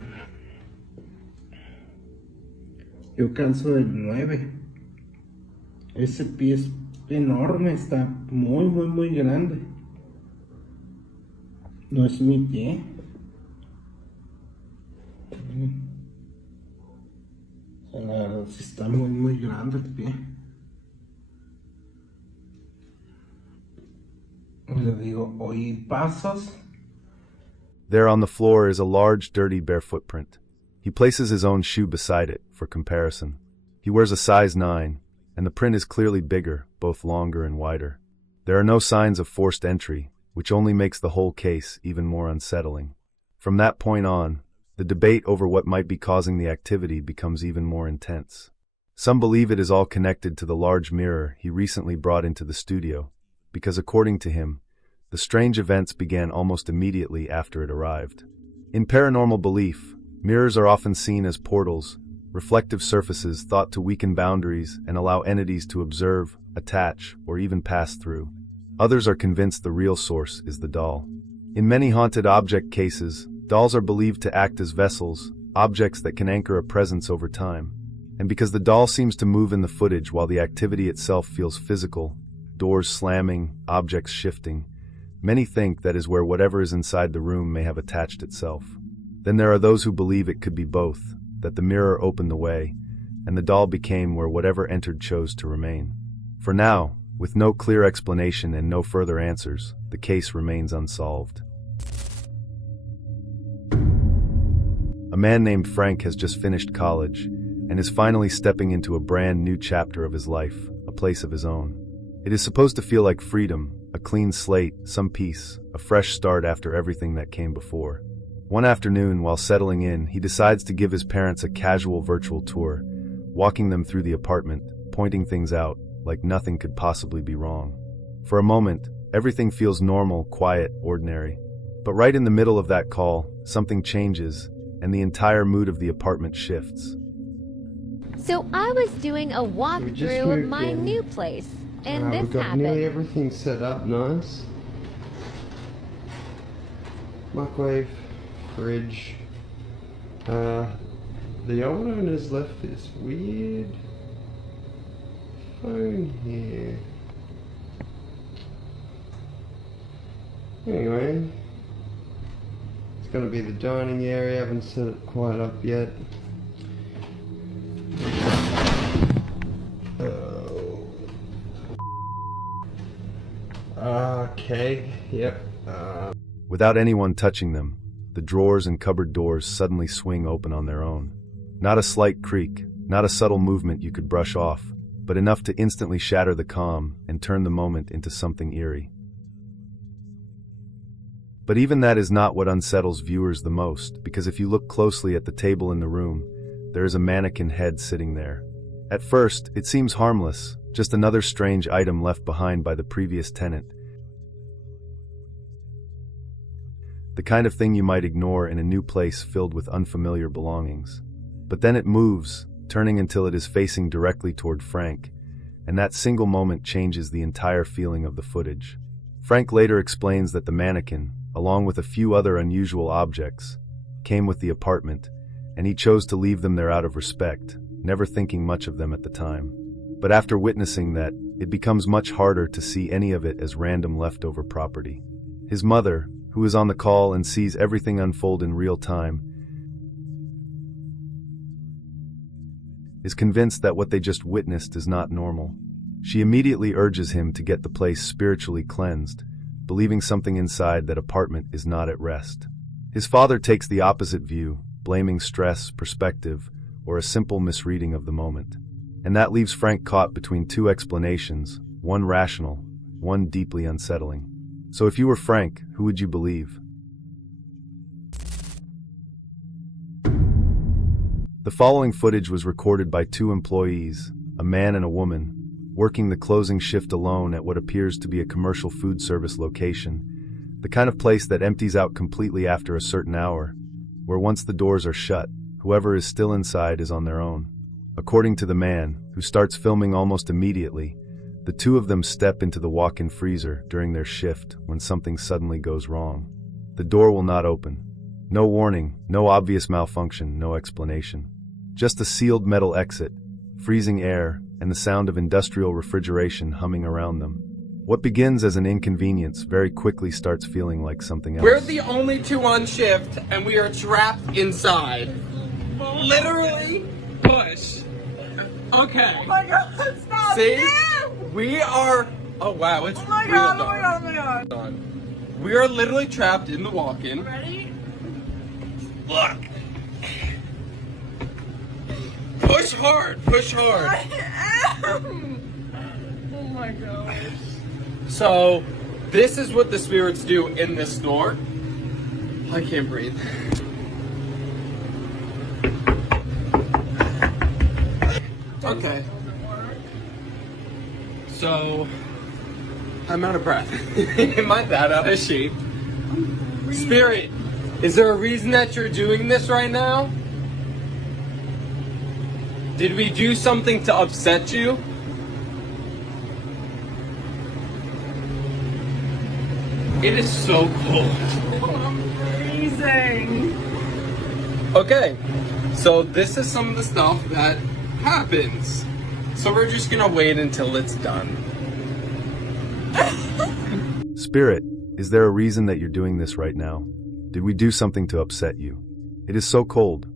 yo calzo del 9. Ese pie es enorme, está muy muy muy grande. No es mi pie. O sea, la verdad sí está muy muy grande el pie. Le digo, oí pasos. There on the floor is a large, dirty, bare footprint. He places his own shoe beside it, for comparison. He wears a size 9, and the print is clearly bigger, both longer and wider. There are no signs of forced entry, which only makes the whole case even more unsettling. From that point on, the debate over what might be causing the activity becomes even more intense. Some believe it is all connected to the large mirror he recently brought into the studio, because according to him, the strange events began almost immediately after it arrived. In paranormal belief, mirrors are often seen as portals, reflective surfaces thought to weaken boundaries and allow entities to observe, attach, or even pass through. Others are convinced the real source is the doll. In many haunted object cases, Dolls are believed to act as vessels, objects that can anchor a presence over time. And because the doll seems to move in the footage while the activity itself feels physical, doors slamming, objects shifting, many think that is where whatever is inside the room may have attached itself. Then there are those who believe it could be both, that the mirror opened the way, and the doll became where whatever entered chose to remain. For now, with no clear explanation and no further answers, the case remains unsolved. A man named Frank has just finished college and is finally stepping into a brand new chapter of his life, a place of his own. It is supposed to feel like freedom, a clean slate, some peace, a fresh start after everything that came before. One afternoon, while settling in, he decides to give his parents a casual virtual tour, walking them through the apartment, pointing things out, like nothing could possibly be wrong. For a moment, everything feels normal, quiet, ordinary. But right in the middle of that call, something changes, and the entire mood of the apartment shifts. So I was doing a walkthrough of my new place, and this we've got happened. nearly everything set up nice. Microwave, fridge. The old owners left this weird phone here. Anyway, it's going to be the dining area. I haven't set it quite up yet. Okay, yep. Without anyone touching them, the drawers and cupboard doors suddenly swing open on their own. Not a slight creak, not a subtle movement you could brush off, but enough to instantly shatter the calm and turn the moment into something eerie. But even that is not what unsettles viewers the most, because if you look closely at the table in the room, there is a mannequin head sitting there. At first, it seems harmless, just another strange item left behind by the previous tenant. The kind of thing you might ignore in a new place filled with unfamiliar belongings. But then it moves, turning until it is facing directly toward Frank, and that single moment changes the entire feeling of the footage. Frank later explains that the mannequin, along with a few other unusual objects, came with the apartment, and he chose to leave them there out of respect, never thinking much of them at the time. But after witnessing that, it becomes much harder to see any of it as random leftover property. His mother, who is on the call and sees everything unfold in real time, is convinced that what they just witnessed is not normal. She immediately urges him to get the place spiritually cleansed, believing something inside that apartment is not at rest. His father takes the opposite view, blaming stress, perspective, or a simple misreading of the moment. And that leaves Frank caught between two explanations, one rational, one deeply unsettling. So if you were Frank, who would you believe? The following footage was recorded by two employees, a man and a woman, working the closing shift alone at what appears to be a commercial food service location, the kind of place that empties out completely after a certain hour, where once the doors are shut, whoever is still inside is on their own. According to the man, who starts filming almost immediately, the two of them step into the walk-in freezer during their shift when something suddenly goes wrong. The door will not open. No warning, no obvious malfunction, no explanation. Just a sealed metal exit, freezing air, and the sound of industrial refrigeration humming around them. What begins as an inconvenience very quickly starts feeling like something else. We're the only two on shift, and we are trapped inside. Literally push. Okay. Oh my god, stop! See? No! We are... Oh wow, it's oh my real god, dark. oh my god, oh my god. We are literally trapped in the walk-in. Ready? Look! Push hard, push hard. I am! Oh my god. So, this is what the spirits do in this store. I can't breathe. Okay. So, I'm out of breath. Am I that out of shape? Spirit, is there a reason that you're doing this right now? Did we do something to upset you? It is so cold. I'm amazing. Okay, so this is some of the stuff that happens. So we're just gonna wait until it's done. Spirit, is there a reason that you're doing this right now? Did we do something to upset you? It is so cold.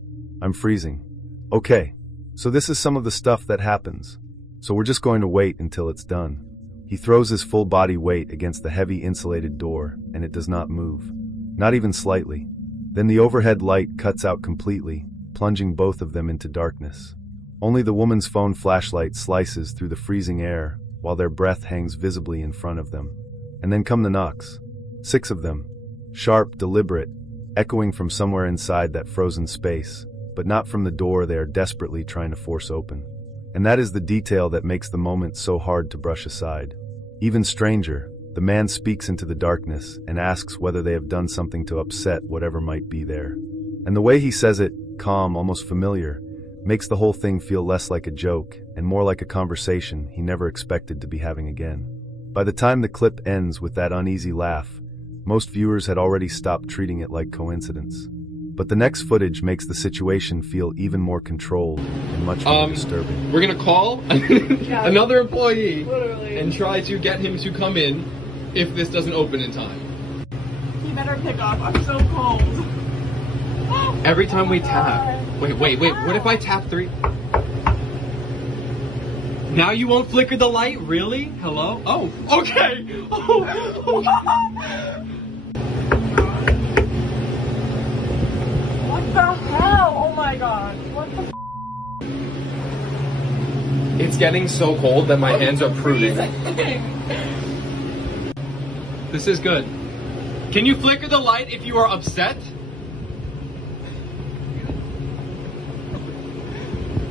I'm freezing. Okay, so this is some of the stuff that happens. So we're just going to wait until it's done. He throws his full body weight against the heavy insulated door, and it does not move. Not even slightly. Then the overhead light cuts out completely, plunging both of them into darkness. Only the woman's phone flashlight slices through the freezing air, while their breath hangs visibly in front of them. And then come the knocks. 6 of them. Sharp, deliberate, echoing from somewhere inside that frozen space, but not from the door they are desperately trying to force open. And that is the detail that makes the moment so hard to brush aside. Even stranger, the man speaks into the darkness and asks whether they have done something to upset whatever might be there. And the way he says it, calm, almost familiar, makes the whole thing feel less like a joke and more like a conversation he never expected to be having again. By the time the clip ends with that uneasy laugh, most viewers had already stopped treating it like coincidence. But the next footage makes the situation feel even more controlled and much more disturbing. We're gonna call another employee and try to get him to come in if this doesn't open in time. You better pick up. I'm so cold. Every time we tap. Wait. What if I tap 3? Now you won't flicker the light? Really? Hello? Oh, okay. What the hell? Oh my god. What the It's getting so cold that my hands are pruning. This is good. Can you flicker the light if you are upset?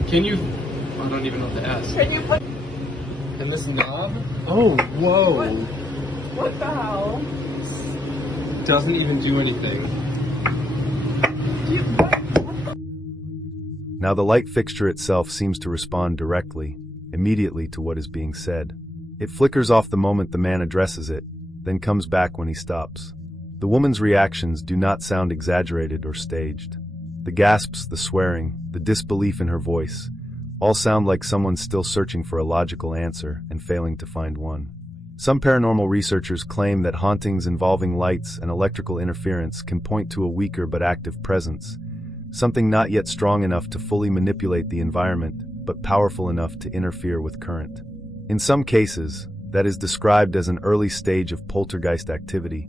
Can you... I don't even know what to ask. Can you put... And this knob? Oh, whoa. What the hell? Doesn't even do anything. Now the light fixture itself seems to respond directly, immediately to what is being said. It flickers off the moment the man addresses it, then comes back when he stops. The woman's reactions do not sound exaggerated or staged. The gasps, the swearing, the disbelief in her voice, all sound like someone still searching for a logical answer and failing to find one. Some paranormal researchers claim that hauntings involving lights and electrical interference can point to a weaker but active presence, something not yet strong enough to fully manipulate the environment, but powerful enough to interfere with current. In some cases, that is described as an early stage of poltergeist activity,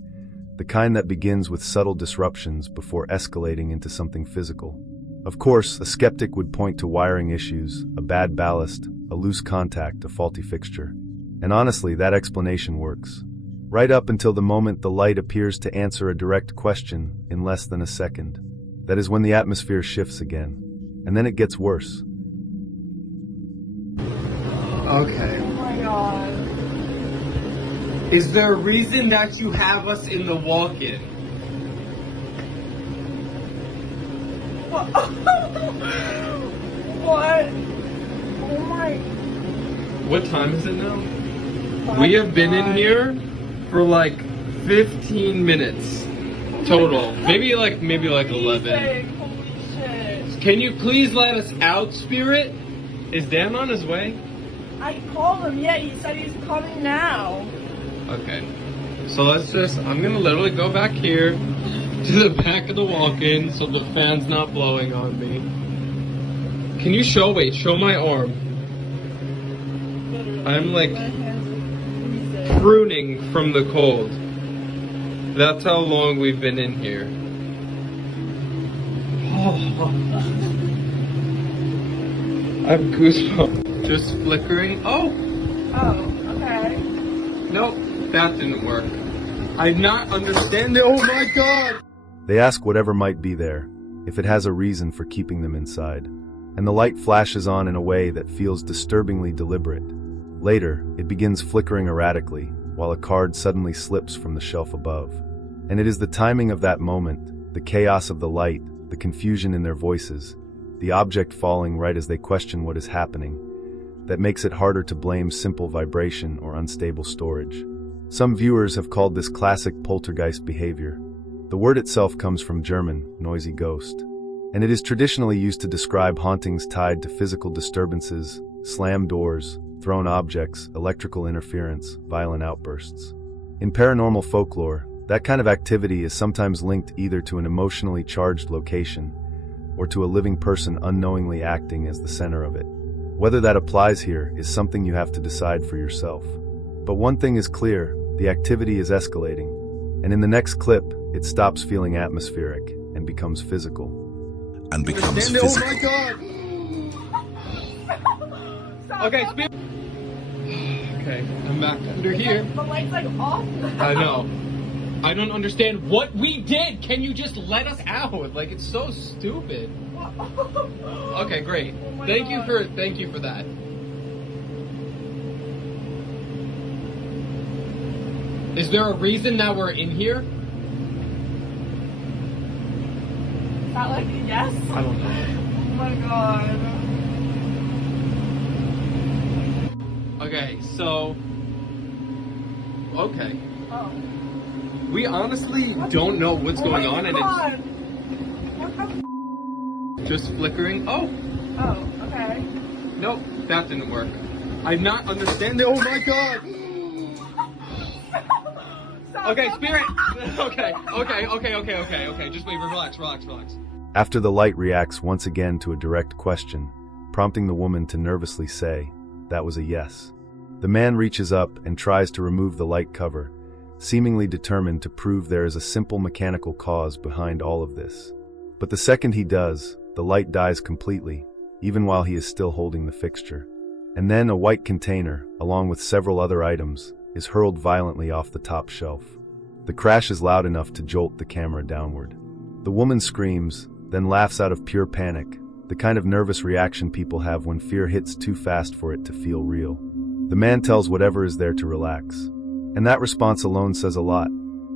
the kind that begins with subtle disruptions before escalating into something physical. Of course, a skeptic would point to wiring issues, a bad ballast, a loose contact, a faulty fixture. And honestly, that explanation works. Right up until the moment the light appears to answer a direct question in less than a second. That is when the atmosphere shifts again. And then it gets worse. Okay. Oh my god. Is there a reason that you have us in the walk-in? What? Oh my... What time is it now? We have been in here for like 15 minutes total. Maybe like 11. Holy shit. Can you please let us out, Spirit? Is Dan on his way? I called him, yeah, he said he's coming now. Okay. So I'm gonna literally go back here to the back of the walk-in so the fan's not blowing on me. Can you show my arm? I'm like pruning from the cold. That's how long we've been in here. Oh. I have goosebumps. Just flickering. Oh, okay. Nope, that didn't work. I'm not understanding. Oh my god! They ask whatever might be there, if it has a reason for keeping them inside. And the light flashes on in a way that feels disturbingly deliberate. Later, it begins flickering erratically, while a card suddenly slips from the shelf above. And it is the timing of that moment, the chaos of the light, the confusion in their voices, the object falling right as they question what is happening, that makes it harder to blame simple vibration or unstable storage. Some viewers have called this classic poltergeist behavior. The word itself comes from German, noisy ghost, and it is traditionally used to describe hauntings tied to physical disturbances, slammed doors, thrown objects, electrical interference, violent outbursts. In paranormal folklore, that kind of activity is sometimes linked either to an emotionally charged location or to a living person unknowingly acting as the center of it. Whether that applies here is something you have to decide for yourself. But one thing is clear, the activity is escalating, and in the next clip, it stops feeling atmospheric and becomes physical. And becomes physical. Oh my god! Okay, okay, I'm back under here. The light's like off. I know. I don't understand what we did. Can you just let us out? Like, it's so stupid. Okay, great. Oh thank you for that. Is there a reason that we're in here? Is that like yes? I don't know. Oh my god. Okay, so okay. Oh. We honestly don't know what's going on, and it's just flickering. Oh. Oh, okay. Nope, that didn't work. I'm not understanding. Oh my god. Okay, spirit. Okay. Just wait. Relax. After the light reacts once again to a direct question, prompting the woman to nervously say, "That was a yes." The man reaches up and tries to remove the light cover, seemingly determined to prove there is a simple mechanical cause behind all of this. But the second he does, the light dies completely, even while he is still holding the fixture. And then a white container, along with several other items, is hurled violently off the top shelf. The crash is loud enough to jolt the camera downward. The woman screams, then laughs out of pure panic, the kind of nervous reaction people have when fear hits too fast for it to feel real. The man tells whatever is there to relax. And that response alone says a lot.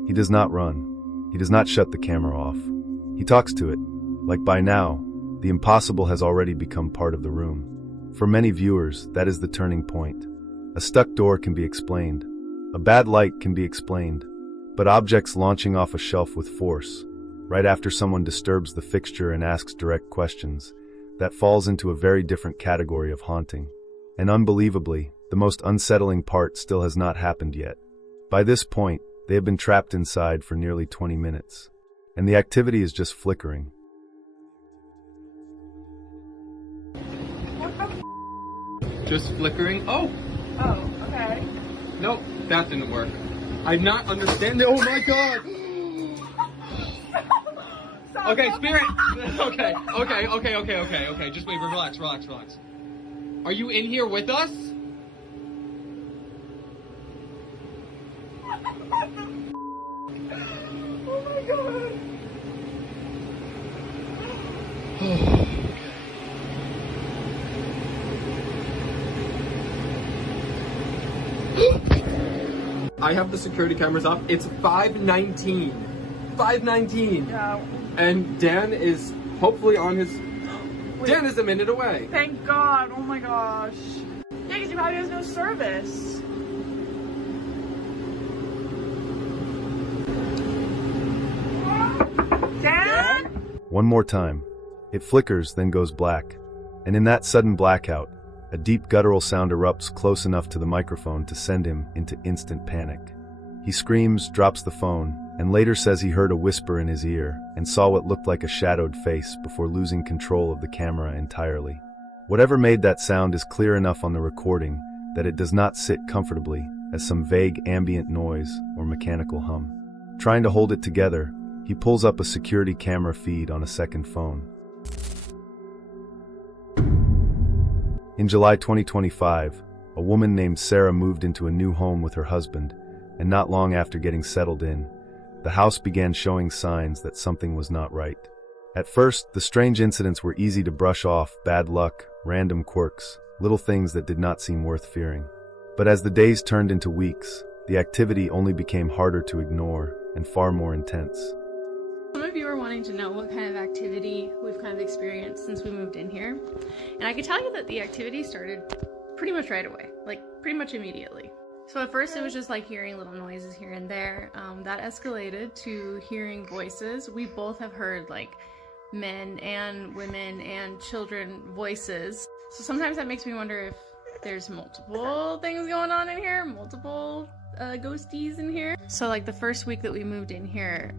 He does not run. He does not shut the camera off. He talks to it, like by now, the impossible has already become part of the room. For many viewers, that is the turning point. A stuck door can be explained. A bad light can be explained. But objects launching off a shelf with force, right after someone disturbs the fixture and asks direct questions, that falls into a very different category of haunting. And unbelievably, the most unsettling part still has not happened yet. By this point, they have been trapped inside for nearly 20 minutes, and the activity is just flickering. Just flickering. Oh. Oh, okay. Nope, that didn't work. I'm not understanding. Oh my god. Okay, spirit. Okay. Just wait. Relax. Are you in here with us? Oh my god. I have the security cameras up. It's 5:19. 5:19. Yeah. And Dan is hopefully on his... Wait. Dan is a minute away. Thank God. Oh my gosh. Yeah, because he probably has no service. Dan? One more time. It flickers, then goes black. And in that sudden blackout, a deep guttural sound erupts close enough to the microphone to send him into instant panic. He screams, drops the phone, and later says he heard a whisper in his ear and saw what looked like a shadowed face before losing control of the camera entirely. Whatever made that sound is clear enough on the recording that it does not sit comfortably as some vague ambient noise or mechanical hum. Trying to hold it together, he pulls up a security camera feed on a second phone. In July 2025, a woman named Sarah moved into a new home with her husband, and not long after getting settled in, the house began showing signs that something was not right. At first, the strange incidents were easy to brush off: bad luck, random quirks, little things that did not seem worth fearing. But as the days turned into weeks, the activity only became harder to ignore and far more intense. Some of you are wanting to know what kind of activity we've kind of experienced since we moved in here. And I can tell you that the activity started pretty much right away, like pretty much immediately. So at first it was just like hearing little noises here and there. That escalated to hearing voices. We both have heard like men and women and children voices. So sometimes that makes me wonder if there's multiple things going on in here, multiple ghosties in here. So like the first week that we moved in here,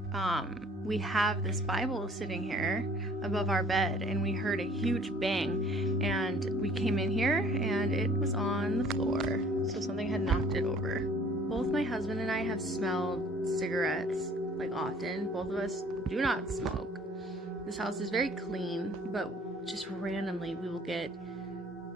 we have this Bible sitting here above our bed, and we heard a huge bang, and we came in here and it was on the floor. So something had knocked it over. Both my husband and I have smelled cigarettes like often. Both of us do not smoke. This house is very clean, but just randomly we will get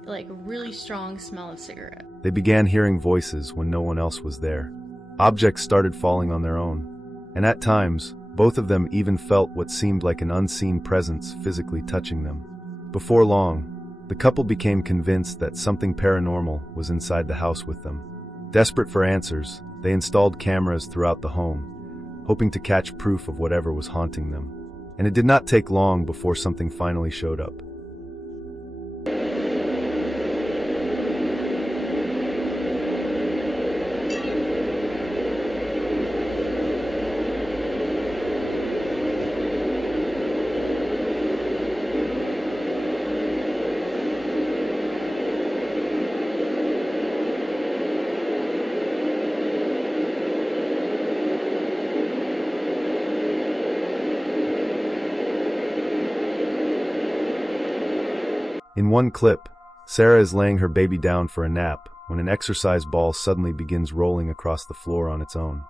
like a really strong smell of cigarette. They began hearing voices when no one else was there. Objects started falling on their own, and at times, both of them even felt what seemed like an unseen presence physically touching them. Before long, the couple became convinced that something paranormal was inside the house with them. Desperate for answers, they installed cameras throughout the home, hoping to catch proof of whatever was haunting them. And it did not take long before something finally showed up. In one clip, Sarah is laying her baby down for a nap when an exercise ball suddenly begins rolling across the floor on its own.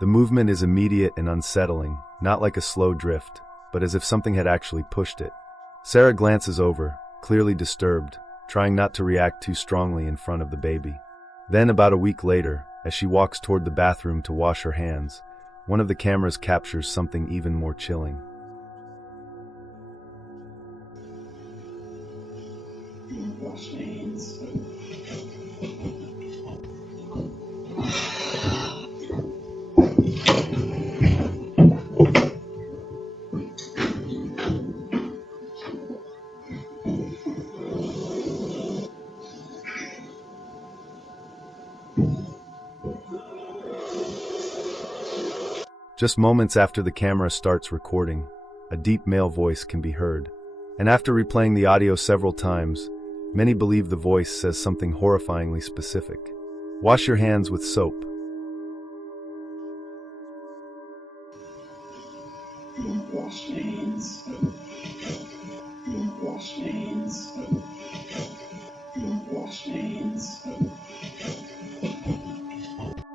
The movement is immediate and unsettling, not like a slow drift, but as if something had actually pushed it. Sarah glances over, clearly disturbed, trying not to react too strongly in front of the baby. Then, about a week later, as she walks toward the bathroom to wash her hands, one of the cameras captures something even more chilling. Wash my hands. Just moments after the camera starts recording, a deep male voice can be heard. And after replaying the audio several times, many believe the voice says something horrifyingly specific. Wash your hands with soap. Wash my hands. Wash my hands. Wash my hands.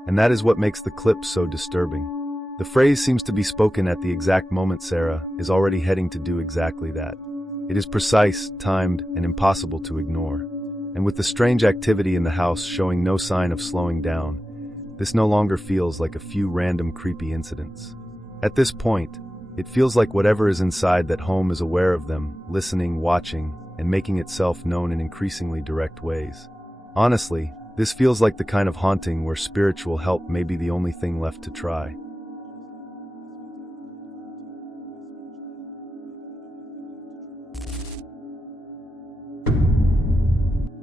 And that is what makes the clip so disturbing. The phrase seems to be spoken at the exact moment Sarah is already heading to do exactly that. It is precise, timed, and impossible to ignore. And with the strange activity in the house showing no sign of slowing down, this no longer feels like a few random creepy incidents. At this point, it feels like whatever is inside that home is aware of them, listening, watching, and making itself known in increasingly direct ways. Honestly, this feels like the kind of haunting where spiritual help may be the only thing left to try.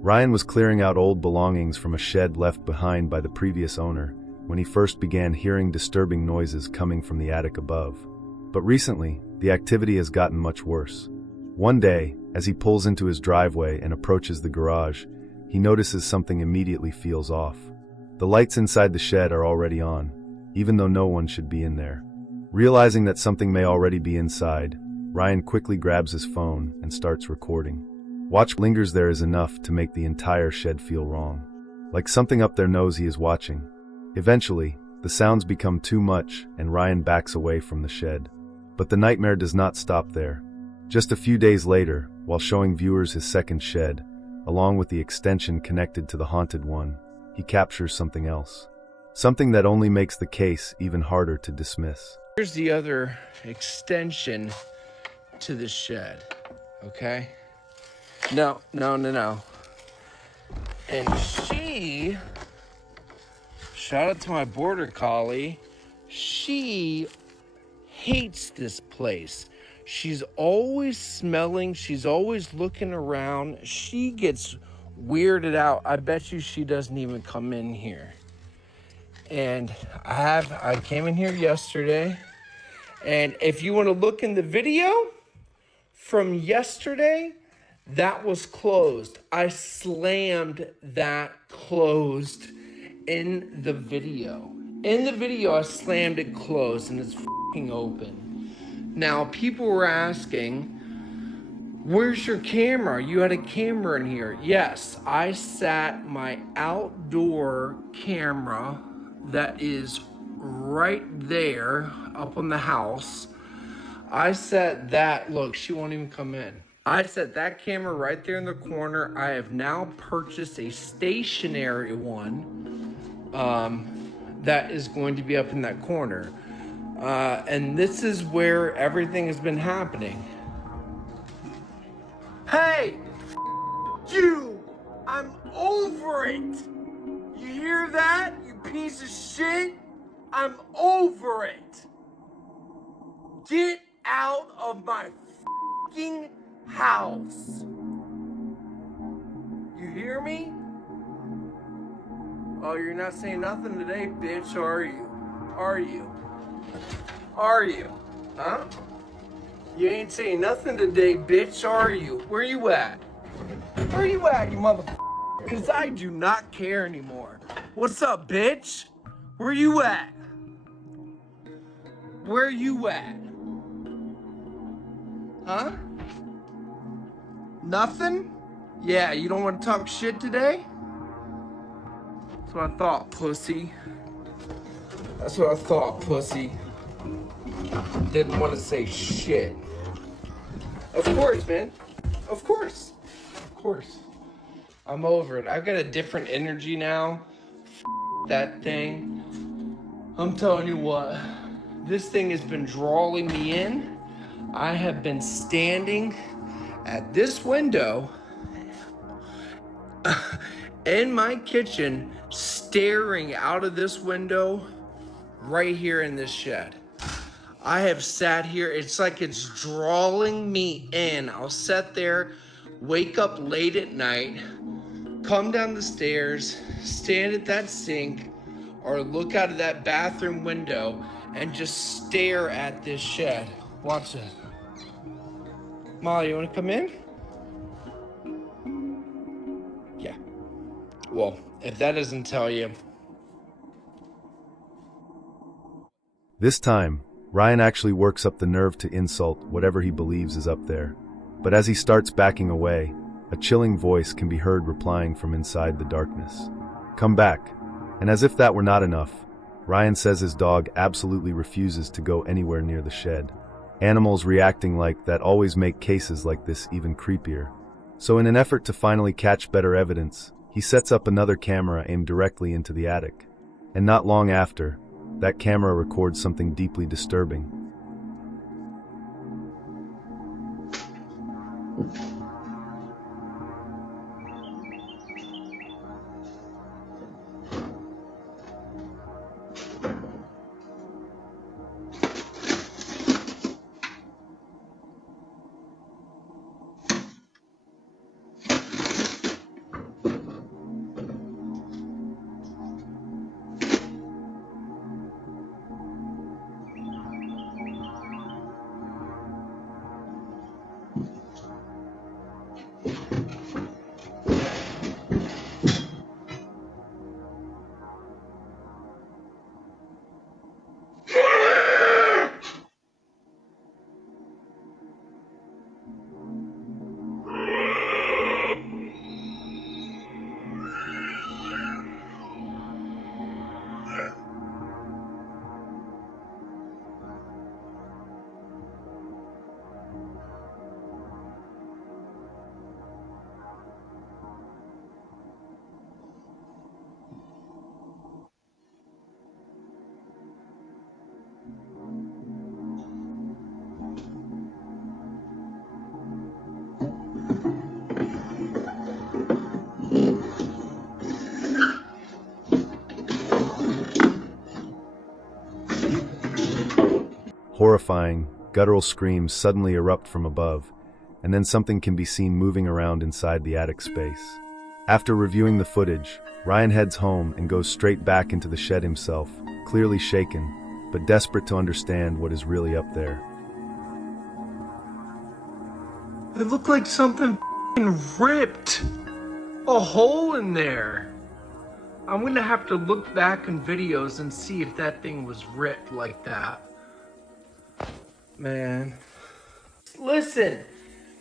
Ryan was clearing out old belongings from a shed left behind by the previous owner when he first began hearing disturbing noises coming from the attic above. But recently, the activity has gotten much worse. One day, as he pulls into his driveway and approaches the garage, he notices something immediately feels off. The lights inside the shed are already on, even though no one should be in there. Realizing that something may already be inside, Ryan quickly grabs his phone and starts recording. Watch lingers there is enough to make the entire shed feel wrong. Like something up there knows he is watching. Eventually, the sounds become too much and Ryan backs away from the shed. But the nightmare does not stop there. Just a few days later, while showing viewers his second shed, along with the extension connected to the haunted one, he captures something else. Something that only makes the case even harder to dismiss. Here's the other extension to the shed, okay? No. And she, shout out to my border collie, she hates this place. She's always smelling, she's always looking around. She gets weirded out. I bet you she doesn't even come in here. And I came in here yesterday, and if you want to look in the video from yesterday, that was closed. I slammed that closed in the video. In the video, I slammed it closed, and it's fucking open. Now, people were asking, where's your camera? You had a camera in here. Yes, I sat my outdoor camera that is right there up on the house. I set that, look, she won't even come in. I set that camera right there in the corner. I have now purchased a stationary one that is going to be up in that corner. And this is where everything has been happening. Hey, you, I'm over it. You hear that, you piece of shit? I'm over it. Get out of my fucking house. You hear me? Oh, you're not saying nothing today, bitch, are you? Are you? Are you? Huh? You ain't saying nothing today, bitch, are you? Where you at? Where you at, you motherfucker? Because I do not care anymore. What's up, bitch? Where you at? Where you at? Huh? Nothing? Yeah, you don't want to talk shit today? That's what I thought, pussy. That's what I thought, pussy. Didn't want to say shit. Of course, man. Of course. Of course. I'm over it. I've got a different energy now. That thing. I'm telling you what. This thing has been drawing me in. I have been standing at this window in my kitchen, staring out of this window right here in this shed. I have sat here, it's like it's drawing me in. I'll sit there, wake up late at night, come down the stairs, stand at that sink, or look out of that bathroom window and just stare at this shed. Watch it. Molly, you wanna come in? Yeah. Well, if that doesn't tell you. This time, Ryan actually works up the nerve to insult whatever he believes is up there. But as he starts backing away, a chilling voice can be heard replying from inside the darkness. Come back. And as if that were not enough, Ryan says his dog absolutely refuses to go anywhere near the shed. Animals reacting like that always make cases like this even creepier. So in an effort to finally catch better evidence, he sets up another camera aimed directly into the attic. And not long after, that camera records something deeply disturbing. Horrifying, guttural screams suddenly erupt from above, and then something can be seen moving around inside the attic space. After reviewing the footage, Ryan heads home and goes straight back into the shed himself, clearly shaken, but desperate to understand what is really up there. It looked like something ripped a hole in there. I'm gonna have to look back in videos and see if that thing was ripped like that. Man. Listen,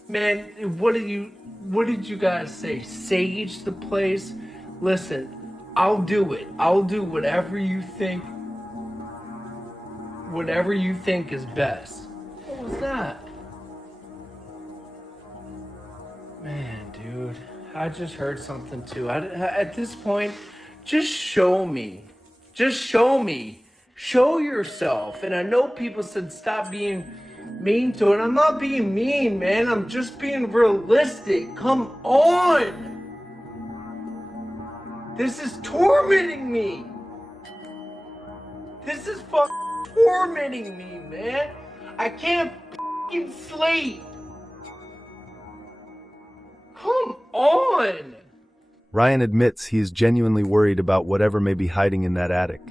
man, what did you guys say? Sage the place? Listen, I'll do it. I'll do whatever you think is best. What was that? Man, dude, I just heard something too. At this point, just show me. Just show me. Show yourself. And I know people said stop being mean to it. I'm not being mean, man. I'm just being realistic. Come on. This is tormenting me. This is fucking tormenting me, man. I can't fucking sleep. Come on! Ryan admits he is genuinely worried about whatever may be hiding in that attic.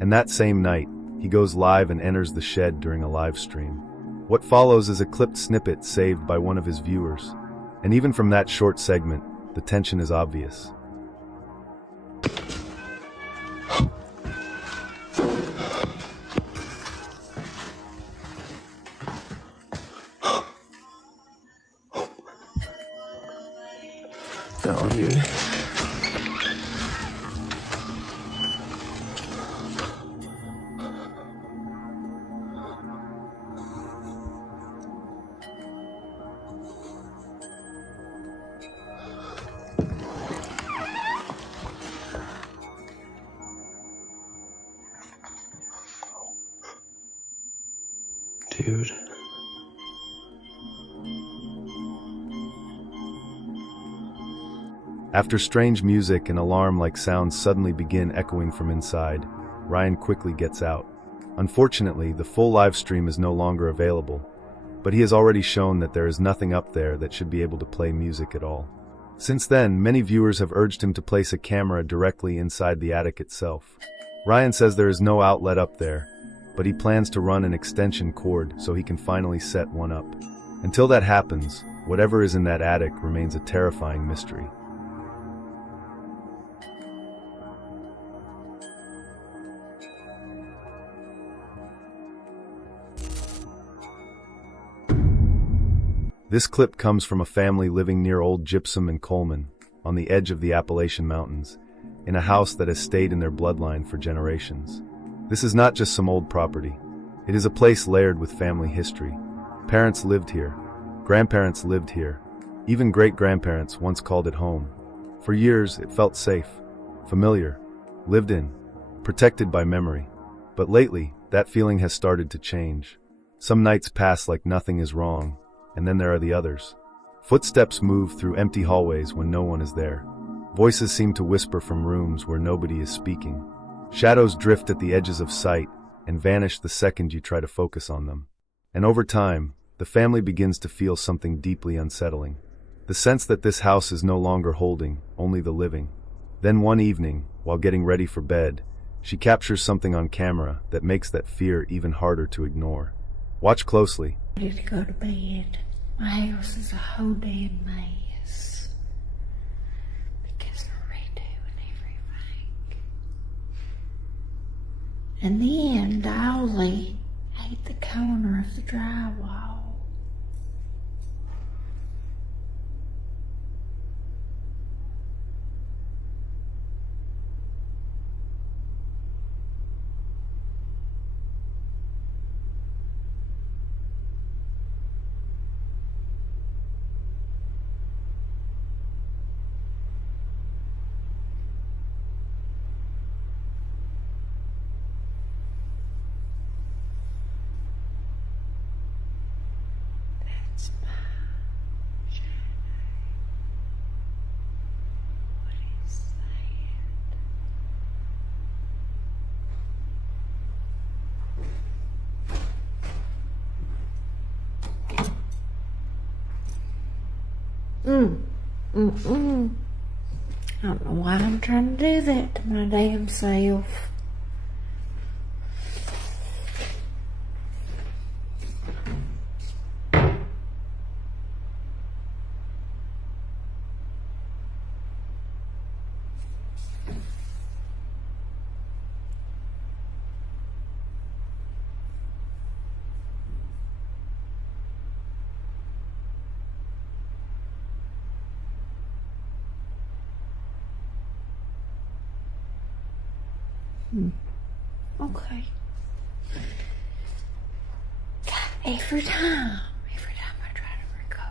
And that same night, he goes live and enters the shed during a live stream. What follows is a clipped snippet saved by one of his viewers. And even from that short segment, the tension is obvious. No, dude. Dude. After strange music and alarm-like sounds suddenly begin echoing from inside, Ryan quickly gets out. Unfortunately, the full live stream is no longer available, but he has already shown that there is nothing up there that should be able to play music at all. Since then, many viewers have urged him to place a camera directly inside the attic itself. Ryan says there is no outlet up there, but he plans to run an extension cord so he can finally set one up. Until that happens, whatever is in that attic remains a terrifying mystery. This clip comes from a family living near Old Gypsum and Coleman, on the edge of the Appalachian Mountains, in a house that has stayed in their bloodline for generations. This is not just some old property. It is a place layered with family history. Parents lived here. Grandparents lived here. Even great-grandparents once called it home. For years, it felt safe, familiar, lived in, protected by memory. But lately, that feeling has started to change. Some nights pass like nothing is wrong, and then there are the others. Footsteps move through empty hallways when no one is there. Voices seem to whisper from rooms where nobody is speaking. Shadows drift at the edges of sight and vanish the second you try to focus on them. And over time, the family begins to feel something deeply unsettling. The sense that this house is no longer holding only the living. Then one evening, while getting ready for bed, she captures something on camera that makes that fear even harder to ignore. Watch closely. Ready to go to bed. My house is a whole damn mess. Because I'm redoing everything. And then Dolly ate the corner of the drywall. I don't know why I'm trying to do that to my damn self. Okay. Every time I try to recover.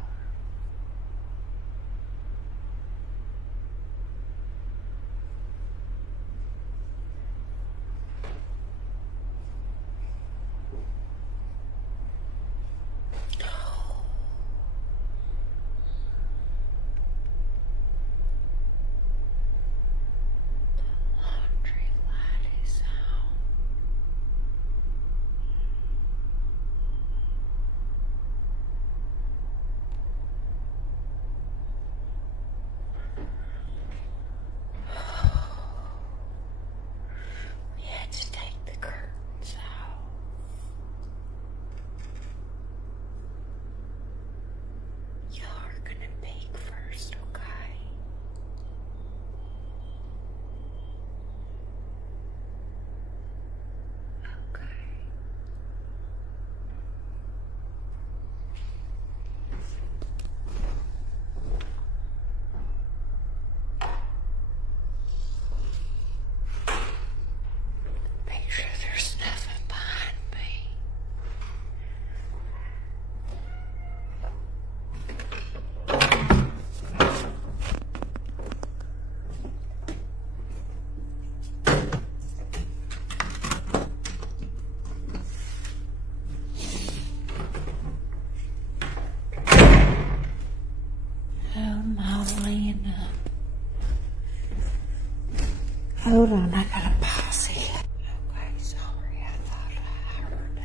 Hold on, I gotta pause it. Okay, sorry, I thought I heard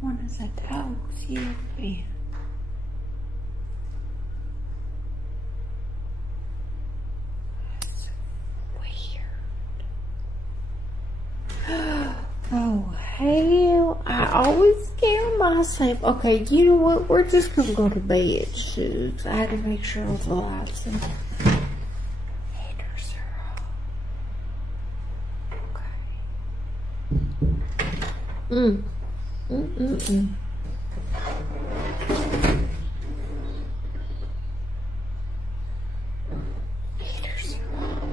one of the dogs yelping. That's weird. Oh, hell, I always scare myself. Okay, you know what? We're just gonna go to bed, shoot. I had to make sure all the lights and heaters are off. Okay. Heaters are off.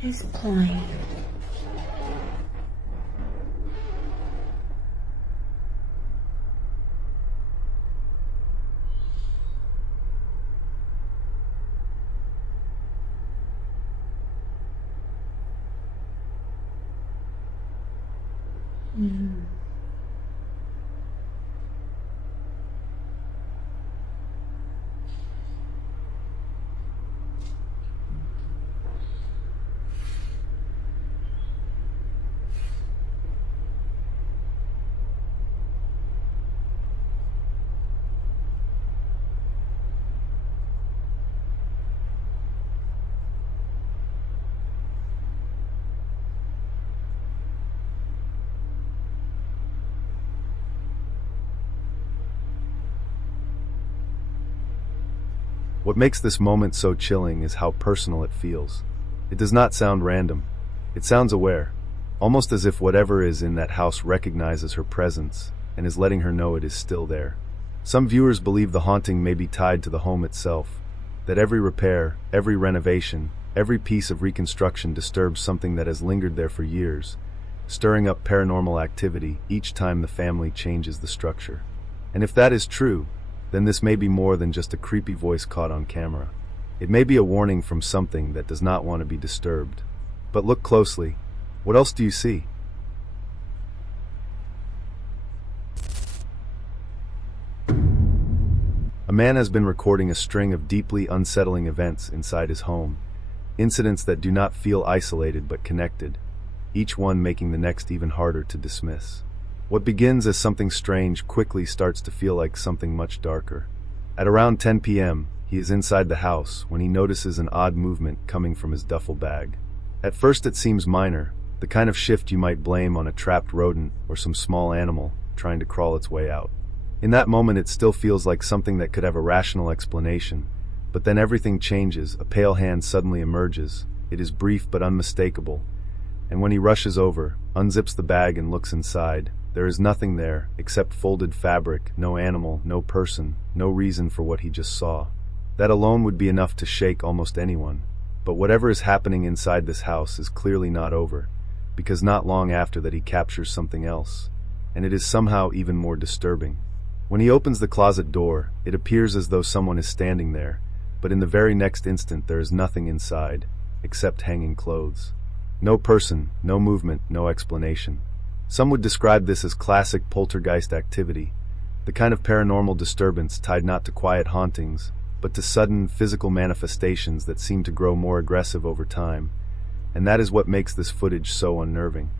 It's plain. What makes this moment so chilling is how personal it feels. It does not sound random. It sounds aware, almost as if whatever is in that house recognizes her presence and is letting her know it is still there. Some viewers believe the haunting may be tied to the home itself, that every repair, every renovation, every piece of reconstruction disturbs something that has lingered there for years, stirring up paranormal activity each time the family changes the structure. And if that is true, then this may be more than just a creepy voice caught on camera. It may be a warning from something that does not want to be disturbed. But look closely. What else do you see? A man has been recording a string of deeply unsettling events inside his home, incidents that do not feel isolated but connected, each one making the next even harder to dismiss. What begins as something strange quickly starts to feel like something much darker. At around 10 p.m., he is inside the house when he notices an odd movement coming from his duffel bag. At first it seems minor, the kind of shift you might blame on a trapped rodent or some small animal trying to crawl its way out. In that moment it still feels like something that could have a rational explanation, but then everything changes. A pale hand suddenly emerges. It is brief but unmistakable, and when he rushes over, unzips the bag and looks inside, there is nothing there except folded fabric, no animal, no person, no reason for what he just saw. That alone would be enough to shake almost anyone. But whatever is happening inside this house is clearly not over, because not long after that he captures something else, and it is somehow even more disturbing. When he opens the closet door, it appears as though someone is standing there, but in the very next instant there is nothing inside, except hanging clothes. No person, no movement, no explanation. Some would describe this as classic poltergeist activity, the kind of paranormal disturbance tied not to quiet hauntings, but to sudden physical manifestations that seem to grow more aggressive over time, and that is what makes this footage so unnerving.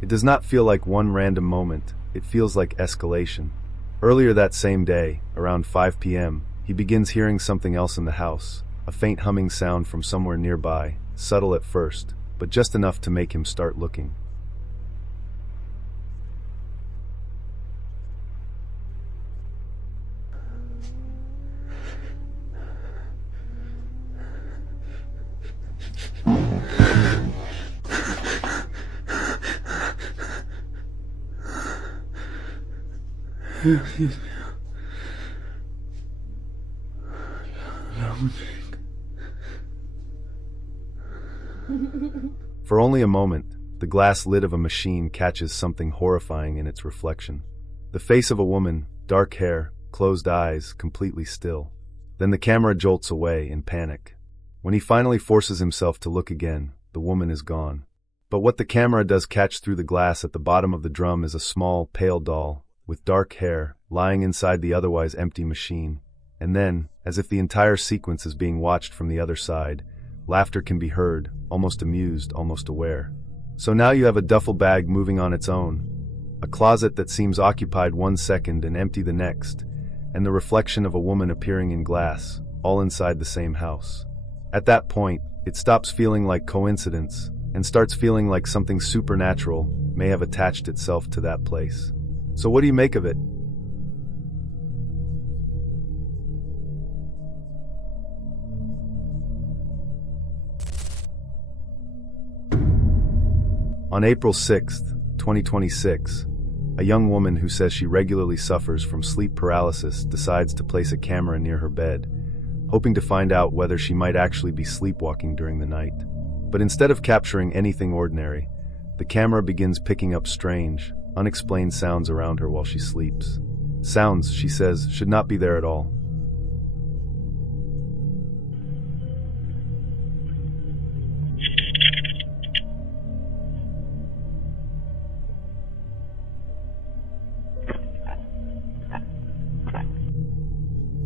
It does not feel like one random moment, it feels like escalation. Earlier that same day, around 5 p.m., he begins hearing something else in the house, a faint humming sound from somewhere nearby, subtle at first, but just enough to make him start looking. Excuse me. For only a moment, the glass lid of a machine catches something horrifying in its reflection. The face of a woman, dark hair, closed eyes, completely still. Then the camera jolts away in panic. When he finally forces himself to look again, the woman is gone. But what the camera does catch through the glass at the bottom of the drum is a small, pale doll, with dark hair, lying inside the otherwise empty machine. And then, as if the entire sequence is being watched from the other side, laughter can be heard, almost amused, almost aware. So now you have a duffel bag moving on its own, a closet that seems occupied 1 second and empty the next, and the reflection of a woman appearing in glass, all inside the same house. At that point, it stops feeling like coincidence and starts feeling like something supernatural may have attached itself to that place. So what do you make of it? On April 6, 2026, a young woman who says she regularly suffers from sleep paralysis decides to place a camera near her bed, hoping to find out whether she might actually be sleepwalking during the night. But instead of capturing anything ordinary, the camera begins picking up strange, unexplained sounds around her while she sleeps. Sounds, she says, should not be there at all.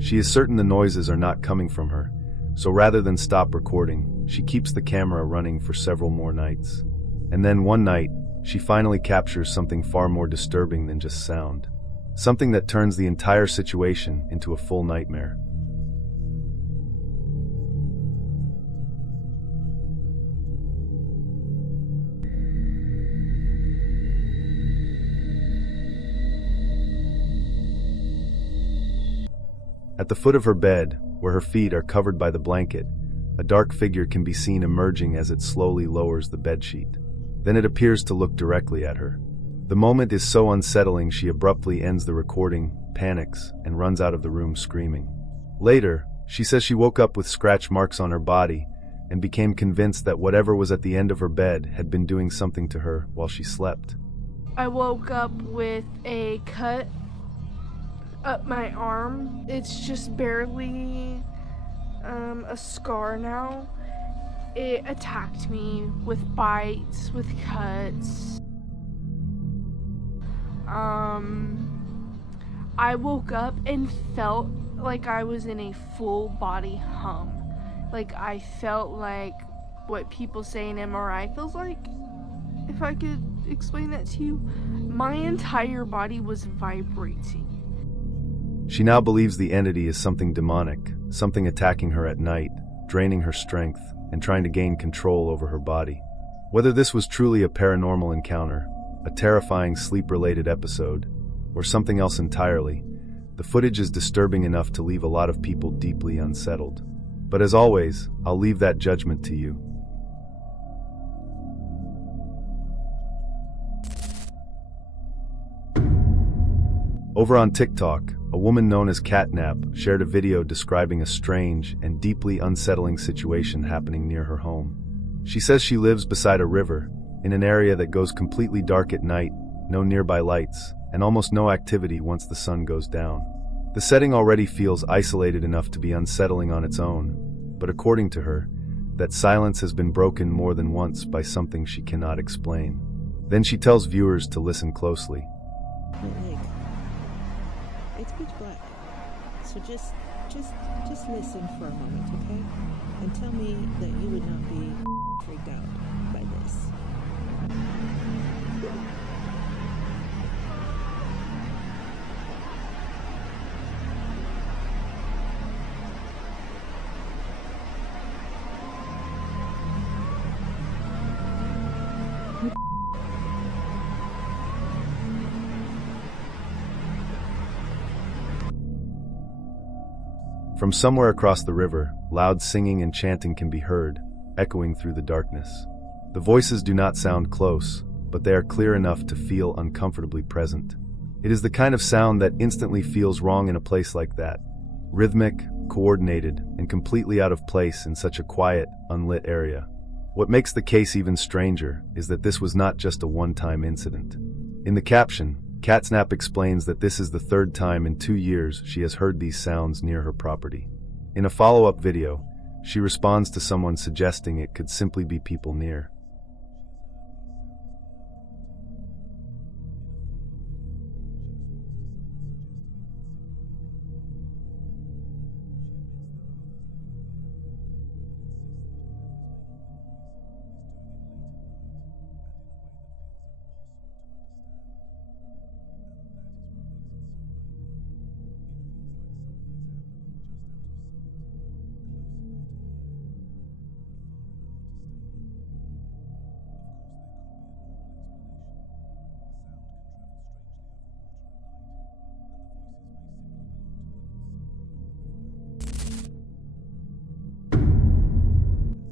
She is certain the noises are not coming from her, so rather than stop recording, she keeps the camera running for several more nights. And then one night, she finally captures something far more disturbing than just sound. Something that turns the entire situation into a full nightmare. At the foot of her bed, where her feet are covered by the blanket, a dark figure can be seen emerging as it slowly lowers the bedsheet. Then it appears to look directly at her. The moment is so unsettling she abruptly ends the recording, panics, and runs out of the room screaming. Later, she says she woke up with scratch marks on her body and became convinced that whatever was at the end of her bed had been doing something to her while she slept. I woke up with a cut up my arm. It's just barely a scar now. It attacked me with bites, with cuts. I woke up and felt like I was in a full body hum. Like I felt like what people say an MRI feels like. If I could explain that to you, my entire body was vibrating. She now believes the entity is something demonic, something attacking her at night, draining her strength, and trying to gain control over her body. Whether this was truly a paranormal encounter, a terrifying sleep-related episode, or something else entirely, the footage is disturbing enough to leave a lot of people deeply unsettled. But as always, I'll leave that judgment to you. Over on TikTok, a woman known as Catnap shared a video describing a strange and deeply unsettling situation happening near her home. She says she lives beside a river, in an area that goes completely dark at night, no nearby lights, and almost no activity once the sun goes down. The setting already feels isolated enough to be unsettling on its own, but according to her, that silence has been broken more than once by something she cannot explain. Then she tells viewers to listen closely. It's pitch black. So just listen for a moment, okay? And tell me that you would not be freaked out by this. From somewhere across the river, loud singing and chanting can be heard, echoing through the darkness. The voices do not sound close, but they are clear enough to feel uncomfortably present. It is the kind of sound that instantly feels wrong in a place like that. Rhythmic, coordinated, and completely out of place in such a quiet, unlit area. What makes the case even stranger is that this was not just a one-time incident. In the caption, Catnap explains that this is the third time in 2 years she has heard these sounds near her property. In a follow-up video, she responds to someone suggesting it could simply be people near.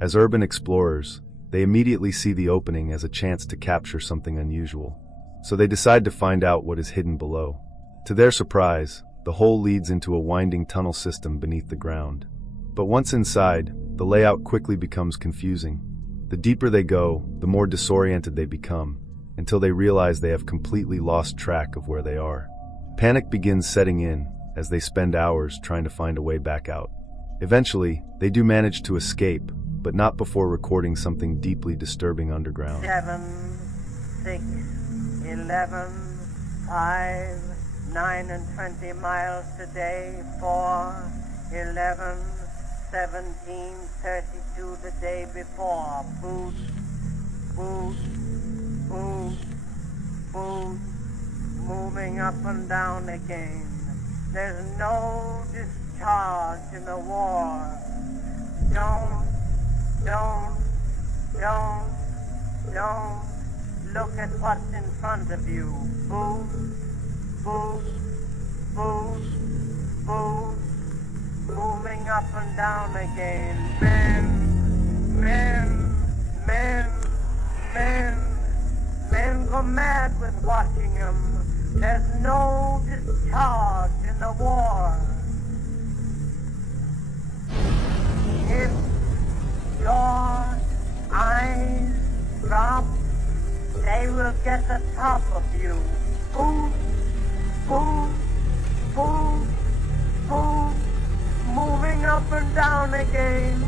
As urban explorers, they immediately see the opening as a chance to capture something unusual. So they decide to find out what is hidden below. To their surprise, the hole leads into a winding tunnel system beneath the ground. But once inside, the layout quickly becomes confusing. The deeper they go, the more disoriented they become, until they realize they have completely lost track of where they are. Panic begins setting in as they spend hours trying to find a way back out. Eventually, they do manage to escape, but not before recording something deeply disturbing underground. 7, 6, 11, 5, 9 and 20 miles today, 4, 11, 17, 32 the day before. Boot, boot, boot, boot, moving up and down again. There's no discharge in the war. Don't look at what's in front of you. Boot, boot, boot, boot, moving up and down again. Men go mad with watching them. There's no discharge in the war. If your eyes drop, they will get the top of you. Boom, boom, boom, boom, moving up and down again.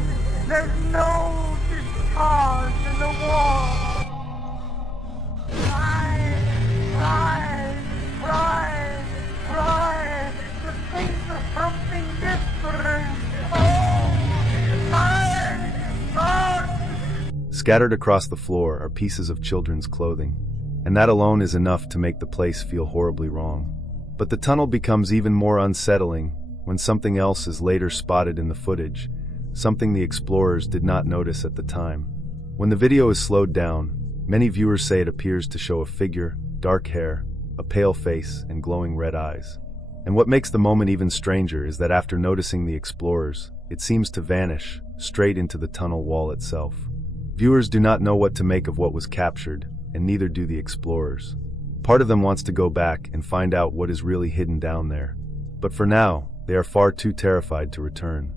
There's no discharge in the war. Cry, to think of something different. Oh, my God. Scattered across the floor are pieces of children's clothing, and that alone is enough to make the place feel horribly wrong. But the tunnel becomes even more unsettling when something else is later spotted in the footage, something the explorers did not notice at the time. When the video is slowed down, many viewers say it appears to show a figure, dark hair, a pale face, and glowing red eyes. And what makes the moment even stranger is that after noticing the explorers, it seems to vanish straight into the tunnel wall itself. Viewers do not know what to make of what was captured, and neither do the explorers. Part of them wants to go back and find out what is really hidden down there. But for now, they are far too terrified to return.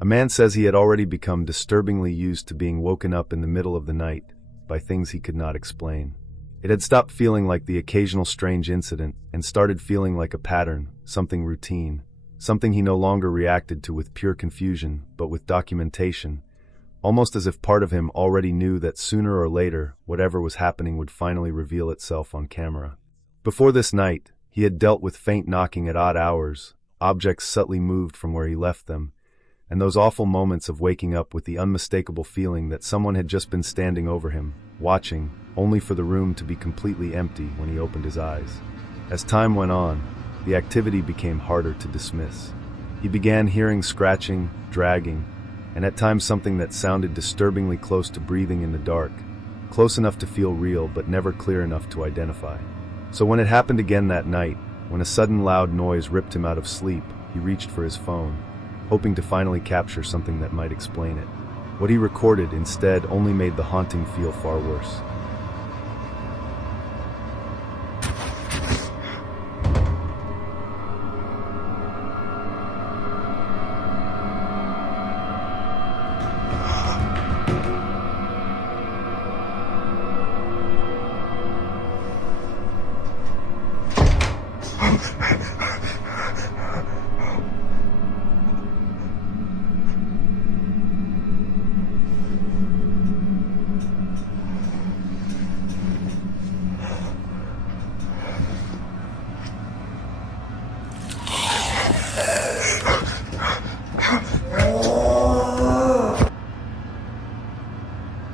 A man says he had already become disturbingly used to being woken up in the middle of the night by things he could not explain. It had stopped feeling like the occasional strange incident and started feeling like a pattern, something routine, something he no longer reacted to with pure confusion, but with documentation, almost as if part of him already knew that sooner or later, whatever was happening would finally reveal itself on camera. Before this night, he had dealt with faint knocking at odd hours, objects subtly moved from where he left them, and those awful moments of waking up with the unmistakable feeling that someone had just been standing over him, watching, only for the room to be completely empty when he opened his eyes. As time went on, the activity became harder to dismiss. He began hearing scratching, dragging, and at times something that sounded disturbingly close to breathing in the dark, close enough to feel real but never clear enough to identify. So when it happened again that night, when a sudden loud noise ripped him out of sleep, he reached for his phone, hoping to finally capture something that might explain it. What he recorded instead only made the haunting feel far worse.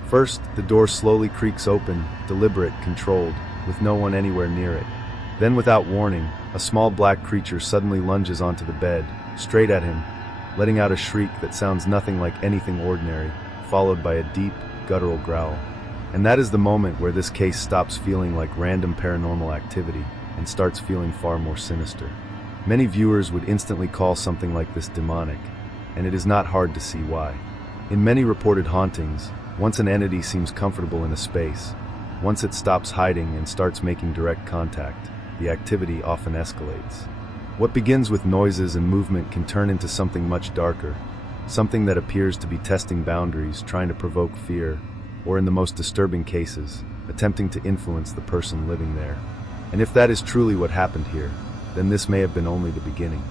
First, the door slowly creaks open, deliberate, controlled, with no one anywhere near it. Then, without warning, a small black creature suddenly lunges onto the bed, straight at him, letting out a shriek that sounds nothing like anything ordinary, followed by a deep, guttural growl. And that is the moment where this case stops feeling like random paranormal activity and starts feeling far more sinister. Many viewers would instantly call something like this demonic, and it is not hard to see why. In many reported hauntings, once an entity seems comfortable in a space, Once it stops hiding and starts making direct contact, the activity often escalates. What begins with noises and movement can turn into something much darker, something that appears to be testing boundaries, trying to provoke fear, or in the most disturbing cases, attempting to influence the person living there. And if that is truly what happened here, then this may have been only the beginning.